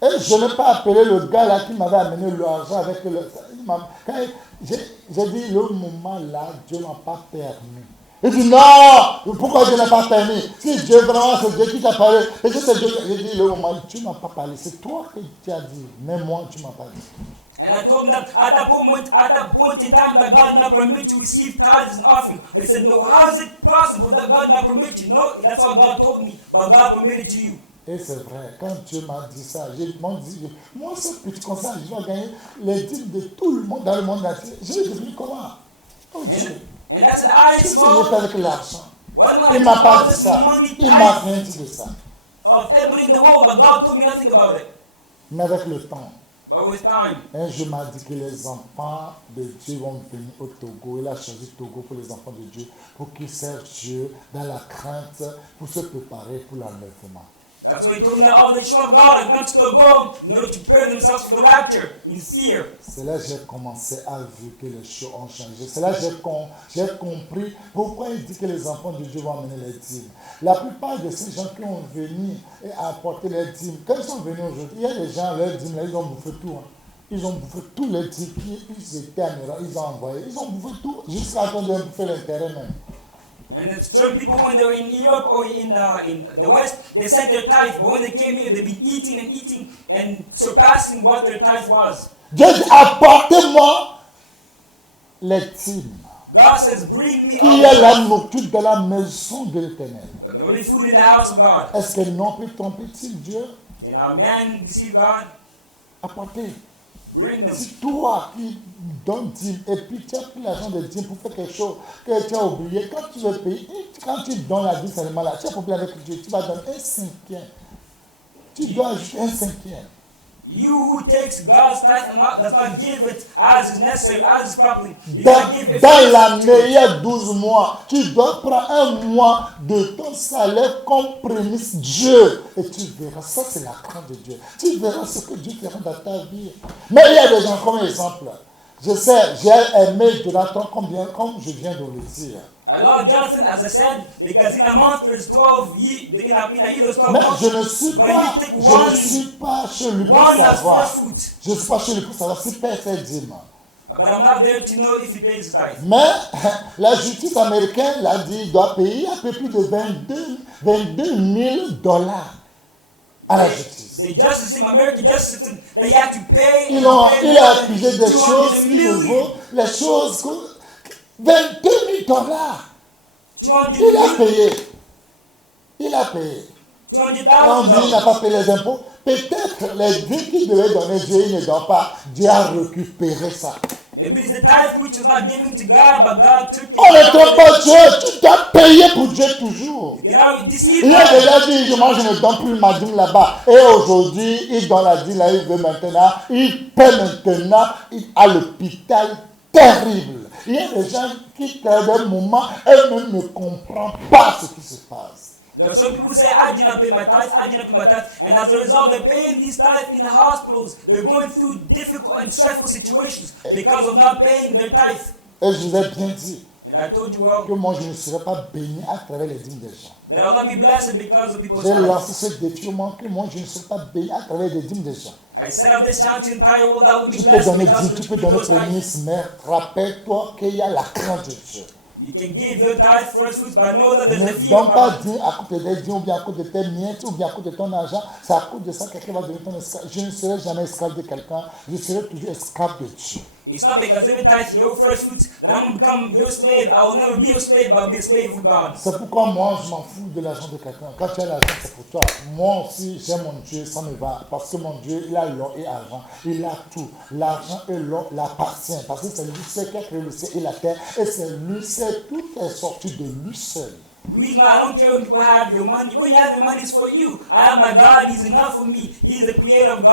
Et je n'ai pas appelé le gars là qui m'avait amené l'argent avec le... J'ai dit, le moment là, Dieu ne m'a pas permis. Il dit, non, pourquoi Dieu n'a pas permis? Si Dieu, vraiment, c'est Dieu qui t'a parlé. Et c'est Dieu, j'ai dit, le moment, Dieu ne m'a pas parlé. C'est toi qui tu as dit, mais moi, tu ne m'as pas dit. And I told him that at that point in time that God did not permit you to receive tithes and offering. They said, no, how is it possible that God did not permit you? No, that's what God told me, but God permitted to you. Et c'est vrai, quand Dieu m'a dit ça, moi, ce petit comme ça, je vais gagner les dîmes de tout le monde dans le monde entier. Je vais devenir comment? Oh Dieu. And that's an eye Qu'est-ce que small. je fais avec l'argent? What am I Il ne doing m'a with pas all dit this ça. money Il ne m'a tithes rien dit de ça. of everybody in the world, but God told me nothing about it. Mais avec le temps, But with time, un jour m'a dit que les enfants de Dieu vont venir au Togo. Il a choisi Togo pour les enfants de Dieu, pour qu'ils servent Dieu dans la crainte, pour se préparer pour l'enlèvement. that's why he told me that all the children of God have gone to the go in order to prepare themselves for the rapture in fear. C'est là que j'ai commencé à voir que les choses ont changé. C'est là que j'ai compris pourquoi il dit que les enfants de Dieu vont amener les dîmes. La plupart de ces gens qui ont venu et apporté les dîmes, quand ils sont venus aujourd'hui, il y a des gens, leurs dîmes, là, ils ont bouffé tout. Hein. Ils ont bouffé tous les dîmes qu'ils étaient en Europe, ils ont envoyé. Ils ont bouffé tout jusqu'à temps de bouffer l'intérêt même. And it's certain people when they were in Europe or in the West, they sent their tithe, but when they came here, they've been eating and surpassing what their tithe was. Dieu dit, apportez-moi les dîmes. God says, bring me Qui est all la nourriture de la maison de l'Éternel. there will be food in the house of God. Est-ce que non peut tromper-t-il Dieu? You know, man deceive God, Apportez. bring them. Si toi qui donnes dîme et puis tu as pris l'argent de dîme pour faire quelque chose que tu as oublié, quand tu veux payer, quand tu donnes la dîme seulement là, tu as problème avec Dieu, tu vas donner un cinquième. Tu dois ajouter un cinquième. You who takes God's tithe and does not give it as is necessary, as is properly. You gotta give it Dans l'année, il y a 12 mois. Tu dois prendre un mois de ton salaire comme prémisse Dieu. Et tu verras, ça c'est la crainte de Dieu. Tu verras ce que Dieu fera dans ta vie. Mais il y a des gens comme exemple. Je sais, j'ai aimé Jonathan comme je viens de le dire. I love Jonathan, as I said, because in a month there's 12 years, in a year there's 12 Mais months. je ne suis But pas, you take chez lui pour one as savoir. first fruit. Je ne suis pas chez lui pour savoir si Père fait dîme. But I'm not there to know if he pays his tithe. Mais la justice américaine l'a dit, il doit payer un peu plus de 22 000 dollars à la justice. The justice in American justice system, they have to pay. Il a accusé des choses qui ne vaut, les choses, 22 000 dollars. 200 Il a million, payé. Il a payé. On dit qu'il n'a $200,000. pas payé les impôts. Peut-être les dîmes qu'il devait donner, Dieu il ne donne pas. Dieu a récupéré ça. Maybe it's the tithe which was not given to God, but God took it. On ne trompe pas Dieu. Tu dois payer pour Dieu toujours. You know, deceive Il a God. déjà dit, moi je ne donne plus ma dîme là-bas. Et aujourd'hui, il donne la dîme là, il veut maintenant. Il paie maintenant à l'hôpital terrible. Il y a des gens qui, à des moments, eux-mêmes ne comprennent pas ce qui se passe. There are some people who say, I did not pay my tithe, I did not pay my tithe. And as a result, they're paying these tithes in the hospitals. They're going through difficult and stressful situations because of not paying their tithe. Et je vous ai bien dit And I told you, well, que moi je ne serai pas béni à travers les dîmes des gens. that I'll not be blessed because of people's J'ai tithes. lancé ce défi au monde que moi je ne serai pas béni à travers les dîmes des gens. I set out this challenge to the entire world that will be Tu peux blessed donner because dîme, of tu peux donner people's tithes. prémisse, mais rappelle-toi qu'il y a la crainte de Dieu. You can give your tithe first fruits, but know that there's Ne a fear donne of pas God. dîme à cause des dîmes ou bien à cause de tes miettes ou bien à cause de ton argent. C'est à cause de ça que quelqu'un va devenir ton esclave. Je ne serai jamais esclave de quelqu'un. Je serai toujours esclave de Dieu. It's not because every tithe, your first fruits, that I'm going to become your slave. I will never be your slave, but I'll be a slave for God. C'est pourquoi moi je m'en fous de l'argent de quelqu'un. Quand tu as l'argent, c'est pour toi. Moi aussi, j'ai mon Dieu, ça me va. Parce que mon Dieu, il a l'or et l'argent. Il a tout. L'argent et l'or l'appartient. Parce que c'est lui seul qui a créé le ciel et la terre. Et c'est lui seul, tout est sorti de lui seul. The reason why I don't care when people have your money. When you have your money, it's for you. I have my God. He's enough for me. He's the creator of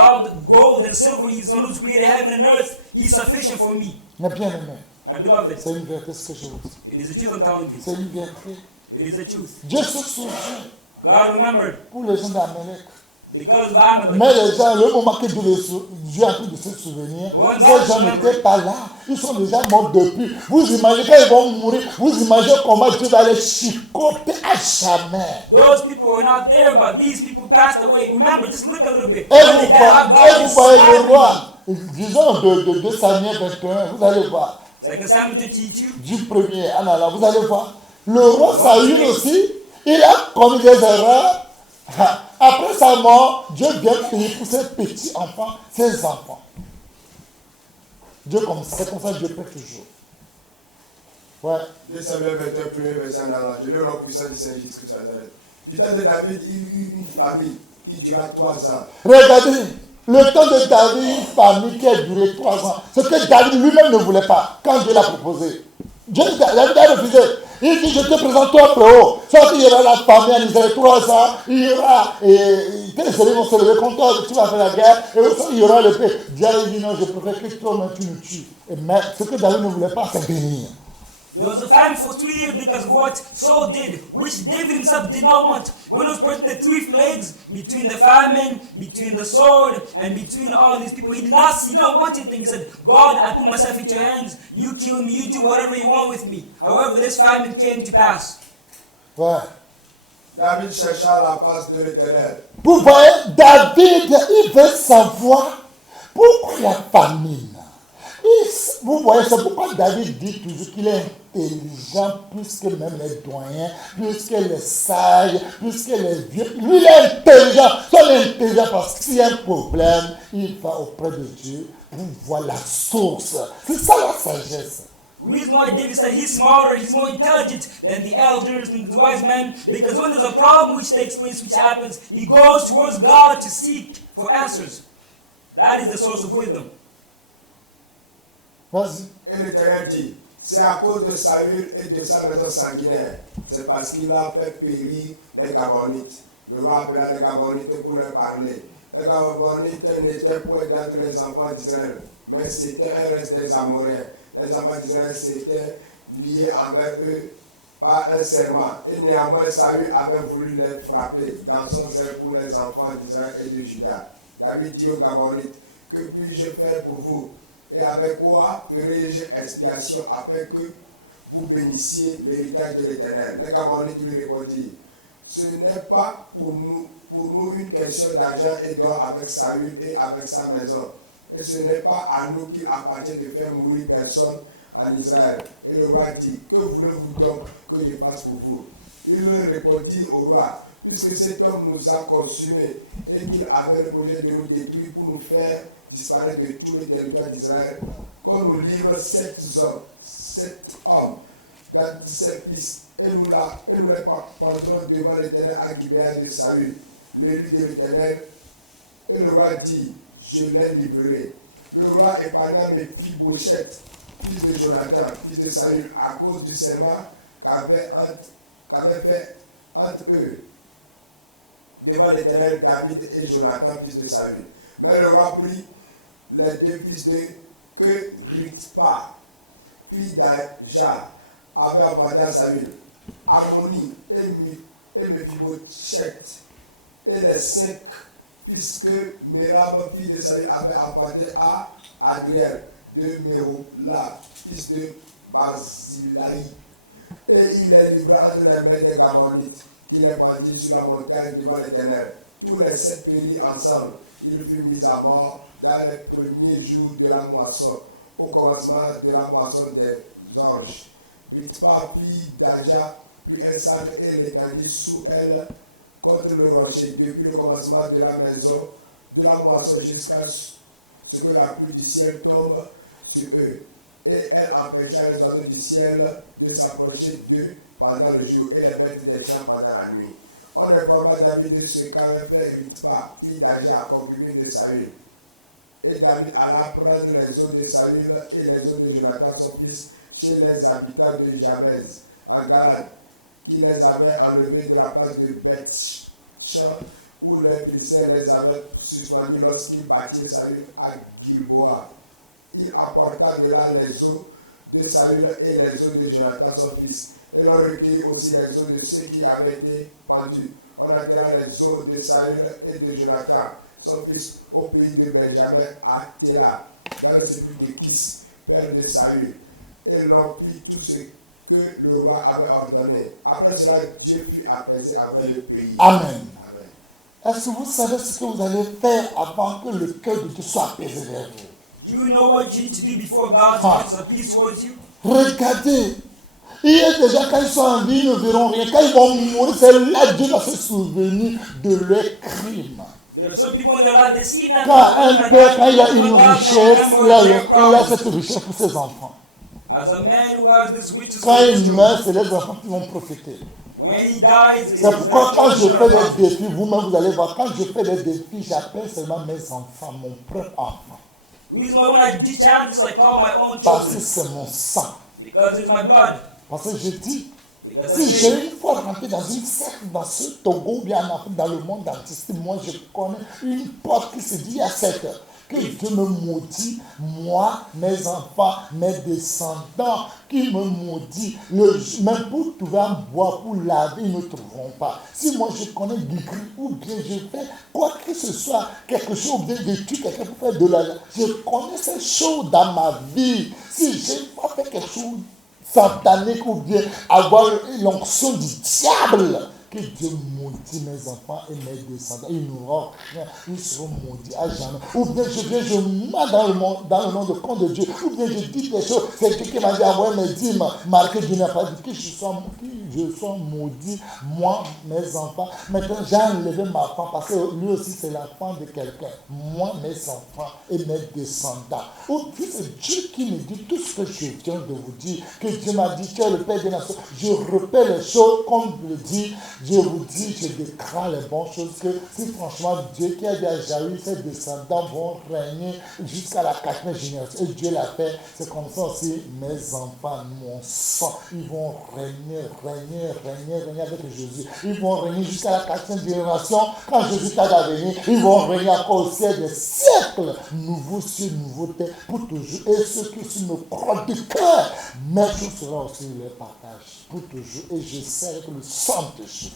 gold and silver. He's the one who's created heaven and earth. He's sufficient for me. Mais bien aimé, My beloved, c'est une vérité ce que je vous dis. it is the truth I'm telling you. C'est une vérité. It is the truth. Dieu se souvient God remembered pour les gens d'Amérique. Because of Amalek. Mais les gens, le moment que Dieu est en train de se souvenir, ces gens n'étaient pas là. Ils sont déjà morts depuis. Vous imaginez quand ils vont mourir, vous imaginez comment Dieu va les chicoter à jamais. Those people were not there, but these people passed away. Remember, just look a little bit. Et When they died, how God vous is voyez le slapping roi, them. disons de Samuel 21, vous allez voir. 2 Samuel 22. Du premier en allant, vous allez voir. Le roi Saül aussi, il a commis des erreurs. Après sa mort, Dieu vient payer pour ses petits enfants, ses enfants. Dieu comme ça, c'est comme ça que Dieu paie toujours. Ouais. 2 Samuel 21, premier verset en allant. Je lis au nom puissant du Seigneur Jésus-Christ de Nazareth. Du temps de David, il eut une famille qui dura 3 ans. Regardez, le temps de David, une famille qui a duré 3 ans. Ce que David lui-même ne voulait pas quand Dieu l'a proposé. David a refusé. Il dit, je te présente toi plus haut. Soit qu'il y aura la famille en Israël 3 ans, il y aura, tes ennemis vont se lever contre toi, tu vas faire la guerre, et aussi il y aura le paix. Dieu dit, non, je préfère que toi-même tu nous tues. Mais ce que David ne voulait pas, c'est bénir. There was a famine for 3 years because of what Saul did, which David himself did not want. When he was putting the 3 plagues between the famine, between the sword, and between all these people, he did not want anything. He said, God, I put myself into your hands. You kill me, you do whatever you want with me. However, this famine came to pass. Ouais. David chercha la face de l'Éternel. Vous voyez, David, il veut savoir pourquoi la famine. Vous voyez, c'est pourquoi David dit toujours qu'il est intelligent plus que même les doyens, plus que les sages, plus que les vieux. Lui, il est intelligent. Seul intelligent parce que s'il y a un problème, il va auprès de Dieu pour voir la source. C'est ça la sagesse. The reason why David said he's smarter, he's more intelligent than the elders and the wise men, because when there's a problem which takes place, which happens, he goes towards God to seek for answers. That is the source of wisdom. Vas-y. Et l'Éternel dit, c'est à cause de Saül et de sa maison sanguinaire. C'est parce qu'il a fait périr les Gabonites. Le roi appela les Gabonites pour leur parler. Les Gabonites n'étaient point d'entre les enfants d'Israël, mais c'était un reste des Amoréens. Les enfants d'Israël s'étaient liés envers eux par un serment. Et néanmoins, Saül avait voulu les frapper dans son zèle pour les enfants d'Israël et de Juda. David dit aux Gabonites, que puis-je faire pour vous? Et avec quoi ferai-je expiation afin que vous bénissiez l'héritage de l'Éternel? Les Gabonites lui répondirent, ce n'est pas pour nous une question d'argent et d'or avec Saül et avec sa maison. Et ce n'est pas à nous qu'il appartient de faire mourir personne en Israël. Et le roi dit, que voulez-vous donc que je fasse pour vous? Il répondit au roi, puisque cet homme nous a consumés et qu'il avait le projet de nous détruire pour nous faire disparaître de tout le territoire d'Israël, qu'on nous livre 7 hommes dans ses fils, et nous les prendrons devant l'Éternel à Gibéa de Saül, l'élu de l'Éternel. Et le roi dit, je les livrerai. Le roi épargna Méphibosheth, fils de Jonathan, fils de Saül, à cause du serment qu'avait fait entre eux devant l'Éternel David et Jonathan, fils de Saül. Mais le roi prit les 2 fils de Ritpa, fils d'Aja, avait apporté à Saül, Harmonie et Méphibosheth, et les 5 fils que Mérab, fils de Saül, avait apporté à Adriel de Méhola, fils de Barzilai. Et il les livra entre les mains des Gabonites, qui les pendit sur la montagne devant l'Éternel. Tous les 7 périrent ensemble. Ils furent mis à mort dans les premiers jours de la moisson, au commencement de la moisson des orges. Ritpa, fille d'Aja, prit un sac et l'étendit sous elle contre le rocher, depuis le commencement de la maison, de la moisson jusqu'à ce que la pluie du ciel tombe sur eux. Et elle empêcha les oiseaux du ciel de s'approcher d'eux pendant le jour et les bêtes des champs pendant la nuit. On informa David de ce qu'avait fait Ritpa, fille d'Aja, concubine de Saül. Et David alla prendre les os de Saül et les os de Jonathan, son fils, chez les habitants de Jabez, en Galade, qui les avaient enlevés de la place de Beth-Shan, où les Philistins les avaient suspendus lorsqu'ils battirent Saül à Gilboa. Il apporta de là les os de Saül et les os de Jonathan, son fils. Et l'on recueillit aussi les os de ceux qui avaient été pendus. on attira les eaux de Saül et de Jonathan, son fils, au pays de Benjamin, à Téla, dans le sépulcre de Kis, père de Saül. Et l'on fit tout ce que le roi avait ordonné. Après cela, Dieu fut apaisé avec le pays. Amen. Amen. Est-ce que vous savez ce que vous allez faire avant que le cœur de Dieu soit apaisé vers vous? Do you know what you need to do before God's heart is peace towards you? Regardez. Il y a déjà, quand ils sont en vie, ils ne verront rien. Quand ils vont mourir, c'est là Dieu va se souvenir de leurs crimes. There are some people in their life, they see them. Quand un père, quand il a une richesse, il a cette richesse pour ses enfants. As a man who has this riches Quand for his il children, meurt, c'est les enfants qui vont profiter. when he dies, it's C'est pourquoi quand je children fais are des défis, vous-même vous allez voir, quand je fais des défis, j'appelle seulement mes enfants, mon propre enfant. The reason why when I do challenges, I call my own Parce que children. c'est mon sang. Because it's my blood. Parce que je dis, Because si I j'ai say, une fois rentré dans une secte, dans ce Togo ou bien en Afrique, dans le monde entier, moi je connais une porte qui se dit à 7 heures. Que Dieu me maudit, moi, mes enfants, mes descendants, qui me maudit. Même pour trouver un bois pour laver, ils ne trouveront pas. Si moi je connais du gris, ou bien je fais quoi que ce soit, quelque chose, ou bien je tue quelqu'un pour faire de la... Je connais ces choses dans ma vie. Si j'ai pas fait quelque chose satanique ou bien avoir l'onction du diable, que Dieu maudit mes enfants et mes descendants. Ils n'auront rien. Ils seront maudits à jamais. Ou bien je viens, je mets dans le nom de compte de Dieu. Ou bien je dis des choses. C'est quelqu'un qui m'a dit, envoyez mes dîmes. Marqué, Dieu n'a pas dit que je sois maudit, moi, mes enfants. Maintenant, j'ai enlevé ma femme parce que lui aussi, c'est la femme de quelqu'un. Moi, mes enfants et mes descendants. Ou bien c'est Dieu qui me dit tout ce que je viens de vous dire. Que Dieu m'a dit, tu es le Père des nations. Je répète les choses comme je le dis. Je vous dis, je déclare les bonnes choses, que si franchement Dieu qui a dit à Jaïr, ses descendants vont régner jusqu'à la 4e génération. Et Dieu l'a fait, c'est comme ça aussi, mes enfants, mon sang, ils vont régner avec Jésus. Ils vont régner jusqu'à la 4e génération. Quand Jésus tarde à venir, ils vont régner encore au ciel des siècles. Nouveau ciel, nouveau terre, pour toujours. Et ceux qui me croient du cœur, mais tout sera aussi leur partage, pour toujours. Et je sais avec le sang de Jésus.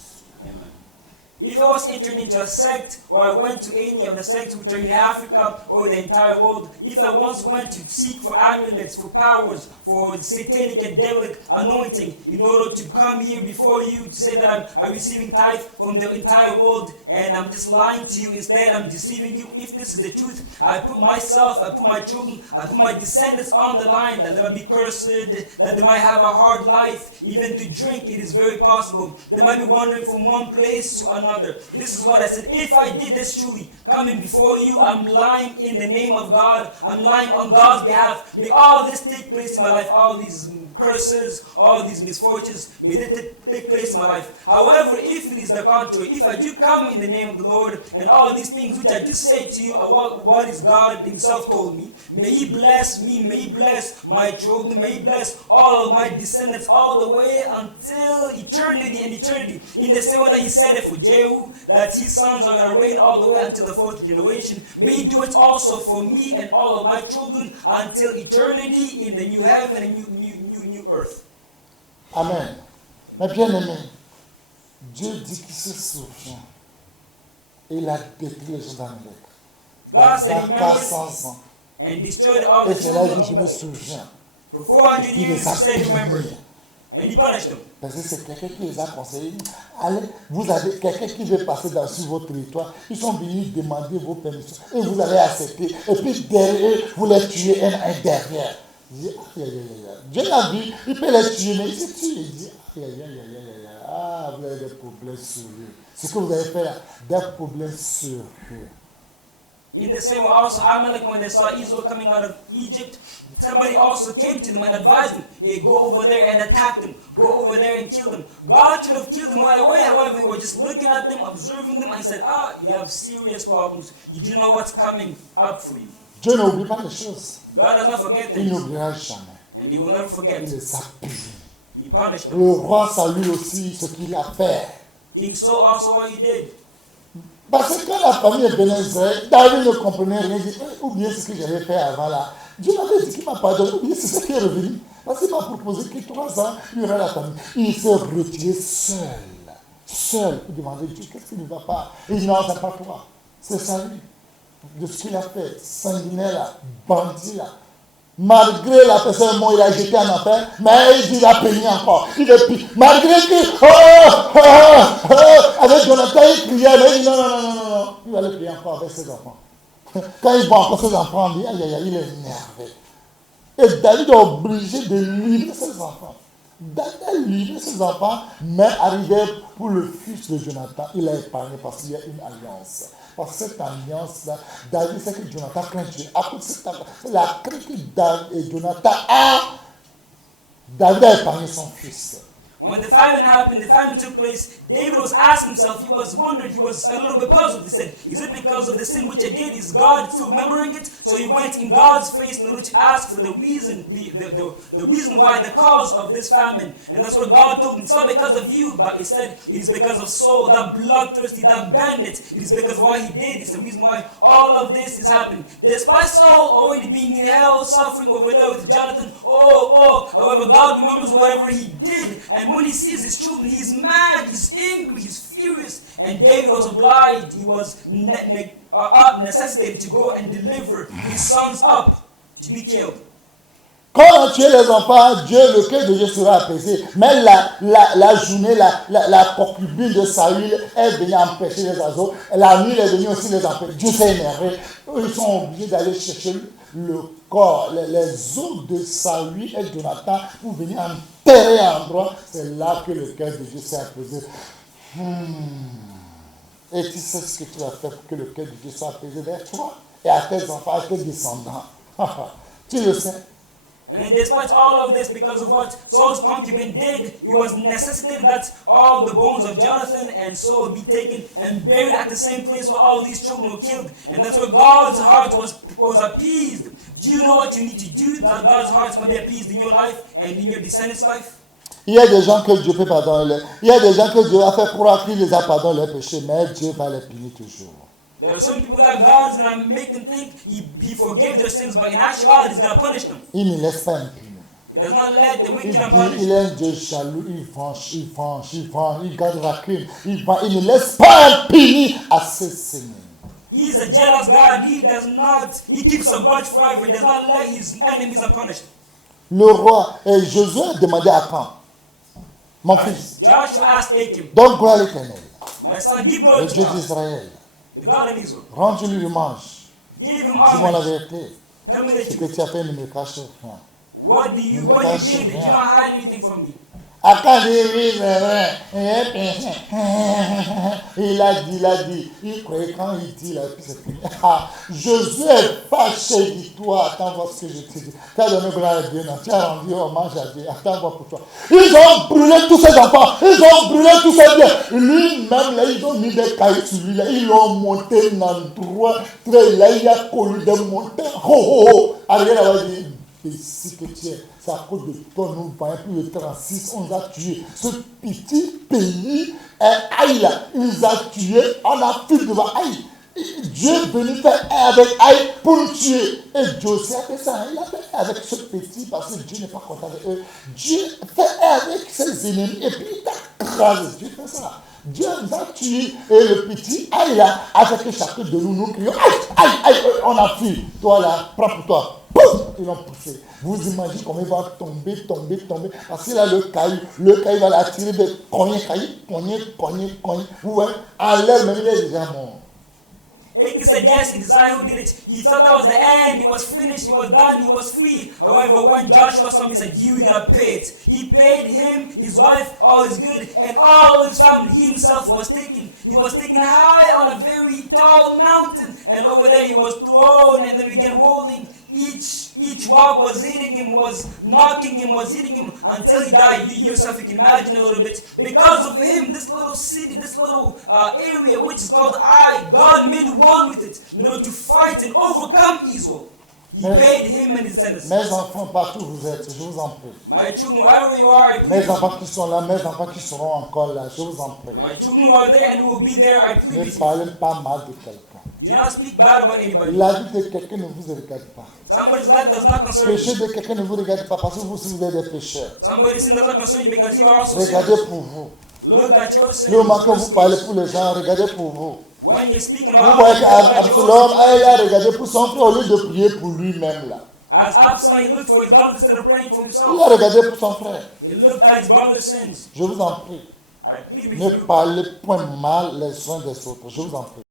if I was entered into a sect, or I went to any of the sects which are in Africa or the entire world, if I once went to seek for amulets, for powers, for satanic and devilic anointing, in order to come here before you to say that I'm receiving tithe from the entire world, and I'm just lying to you, instead I'm deceiving you, if this is the truth, I put myself, I put my children, I put my descendants on the line, that they might be cursed, that they might have a hard life, even to drink, it is very possible. They might be wandering from one place to another. This is what I said. If I did this truly, coming before you, I'm lying in the name of God. I'm lying on God's behalf. May all this take place in my life. All these curses, all these misfortunes, may they take place in my life. However, if it is the contrary, if I do come in the name of the Lord, and all these things which I just say to you are what is God himself told me, may he bless me, may he bless my children, may he bless all of my descendants all the way until eternity and eternity. In the same way that he said it for Jehu, that his sons are going to reign all the way until the 4th generation, may he do it also for me and all of my children until eternity in the new heaven and new earth. Amen. Mais bien aimé, Dieu dit qu'il se souvient. Et il a détruit les gens d'Amalek. God said he Pendant remembered 400 ans. and destroyed all Et the c'est là children que je me of souviens. For 400 Il years les he a said he remembered. punis. And he punished them. Parce que c'est quelqu'un qui les a conseillés. Allez, vous avez quelqu'un qui veut passer sur votre territoire. Ils sont venus demander vos permissions. Et vous avez accepté. Et puis derrière, vous les tuez un derrière. Il dit, Dieu l'a vu, il peut les tuer, mais il se tue. Il dit, ah, vous avez des problèmes sérieux. Ce que vous avez fait là, des problèmes sérieux. In the same way, also Amalek, when they saw Israel coming out of Egypt, somebody also came to them and advised them, hey, go over there and attack them, go over there and kill them. God should have killed them right away, however, they were just looking at them, observing them, and said, you have serious problems. You do know what's coming up for you. Dieu n'oublie pas les choses. God does not forget Il things, n'oubliera jamais. and he will never forget. Il les a punis. He punished them. Le roi salue aussi ce qu'il a fait. King Saul also what he did. Parce que quand la famille est bénie Israël, David ne comprenait rien. Il dit, oubliez ce que j'avais fait avant là. Dieu m'avait dit qu'il m'a pardonné. Oubliez, c'est ce qui est revenu. Parce qu'il m'a proposé que 3 ans, il y aura la famille. Il s'est retiré seul. seul pour demander Dieu, qu'est-ce qui ne va pas? Il dit non, c'est pas toi, c'est ça lui. De ce qu'il a fait, sanguinaire là, bandit là. Malgré la personne, il a jeté en enfer, mais il a payé encore. Il est pire. Malgré que, avec Jonathan, il criait, mais il dit non, il va le payer encore avec ses enfants. Quand il voit encore ses enfants, il dit, il est énervé. Et David est obligé de livrer ses enfants. David a livré ses enfants, mais arrivé pour le fils de Jonathan, il a épargné parce qu'il y a une alliance. Par cette alliance-là, David sait que Jonathan craint Dieu. À cause de cette alliance, c'est la crainte que Jonathan a. David a épargné son fils. When the famine took place, David was asking himself, he was wondering, he was a little bit puzzled. He said, is it because of the sin which I did? Is God still remembering it? So he went in God's face in order to ask for the reason, the reason why, the cause of this famine. And that's what God told him. It's not because of you, but instead it is because of Saul, that bloodthirsty, that bandit. It is because of what he did. It's the reason why all of this is happening. Despite Saul already being in hell, suffering over there with Jonathan, however, God remembers whatever he did. And when he sees his children, he's mad, he's angry, he's furious. And David was obliged, he was necessitated to go and deliver his sons up to be killed. Quand on a tué les enfants, le cœur de Dieu sera apaisé. Mais la journée, la concubine de Saül est venue empêcher les oiseaux. La nuit, elle est venue aussi les empêcher. Dieu s'est énervé. Ils sont obligés d'aller chercher le corps, les os de Saül et Jonathan pour venir enterrer un endroit. C'est là que le cœur de Dieu s'est apaisé. Et tu sais ce que tu vas faire pour que le cœur de Dieu soit apaisé vers toi et à tes enfants, à tes descendants. Tu le sais. And despite all of this, because of what Saul's concubine did, it was necessitated that all the bones of Jonathan and Saul be taken and buried at the same place where all these children were killed. And that's where God's heart was appeased. Do you know what you need to do that God's heart may be appeased in your life and in your descendants' life? Il y a des gens que Dieu peut pardonner. Il y a des gens que Dieu a fait croire qu'il les a pardonné leurs péchés, mais Dieu va les punir toujours. There are some people that God's going to make them think he forgave their sins, but in actuality, He's going to punish them. Il ne laisse pas impunis. He does not let the wicked and punish. Il est un Dieu jaloux, il garde rancune, il ne laisse pas impunis à ses seigneurs. He's a jealous God. He keeps a grudge forever. He does not let his enemies unpunished. Le roi, Josué a demandé à quand? Mon fils, Joshua asked Achan, donne gloire à l'Éternel, my son, give le glory to Dieu God, d'Israël. the God of Israel. Rends-lui l'hommage. Give him Dis-moi la homage. vérité. Tell me the Ce que truth. tu as fait ne me cache rien. What you did, that you don't hide anything from me. À quand oui, c'est vrai. Il a dit. Il croyait quand il dit là, puis c'est fini. Josué est fâché, dis-toi, attends voir ce que je te dis. Tu as donné gloire à Dieu, non? Tu as rendu hommage à Dieu, attends voir pour toi. Ils ont brûlé tous ses enfants, ils ont brûlé tous ses biens. Lui-même, là, ils ont mis des cailloux sur lui, là. Ils l'ont monté dans l'endroit très là, il a connu des montagnes. Arrivé là-bas, il dit, ici que tu es. C'est à cause de toi, nous voyons plus de 36, on nous a tués. Ce petit pays, Aïe, là, il nous a tués, on a fait devant Aïe. Dieu est venu faire avec Aïe pour nous tuer. Et Dieu aussi a fait ça. Il a fait avec ce petit parce que Dieu n'est pas content de eux. Dieu fait avec ses ennemis et puis il t'écrase. Dieu fait ça. Dieu nous a tués. Et le petit Aïe là a fait que chacun de nous crions Aïe, on a fui. Toi là, prends pour toi. Pouf, ils l'ont poussé. Vous imaginez comment il va tomber. Parce qu'il a le caillou va l'attirer de cogner. Vous voyez, en l'air, même il est déjà mort. Achan said yes, he decided who did it. He thought that was the end, it was finished, it was done, he was free. However, when Joshua saw him, he said, you're gonna pay it. He paid him, his wife, all his good, and all his family. He himself was taken. He was taken high on a very tall mountain, and over there he was thrown, and then began rolling. Each rock was hitting him, was knocking him, was hitting him until he died. You yourself, you can imagine a little bit. Because of him, this little city, this little area, which is called Ai, God made war with it in order to fight and overcome evil. He paid him and his descendants. Mes enfants, partout où vous êtes, je vous en prie. My children, wherever you are, I plead. Mes enfants qui sont là, mes enfants qui seront encore là, je vous en prie. My children who are there and who will be there, I plead Ne with you. parlez pas mal de quelqu'un. Do not speak bad about anybody. La vie de quelqu'un ne vous regarde pas. Somebody's life does not concern Le péché you. de quelqu'un ne vous regarde pas parce que vous êtes des pécheurs. Somebody's sin does not concern you because you are also Regardez sinners. pour vous. Look at your sins. Le moment que vous parlez pour les gens, regardez pour vous. When you're speaking Vous about voyez others, look at your qu'Absalom, sins. il a regardé pour son frère au lieu de prier pour lui-même là. As Absalom, he looked for his brother instead of praying for Il himself. a regardé pour son frère. He looked at his brother's sins. Je vous en prie, I plead with ne you. parlez point mal les uns des autres. Je vous en prie.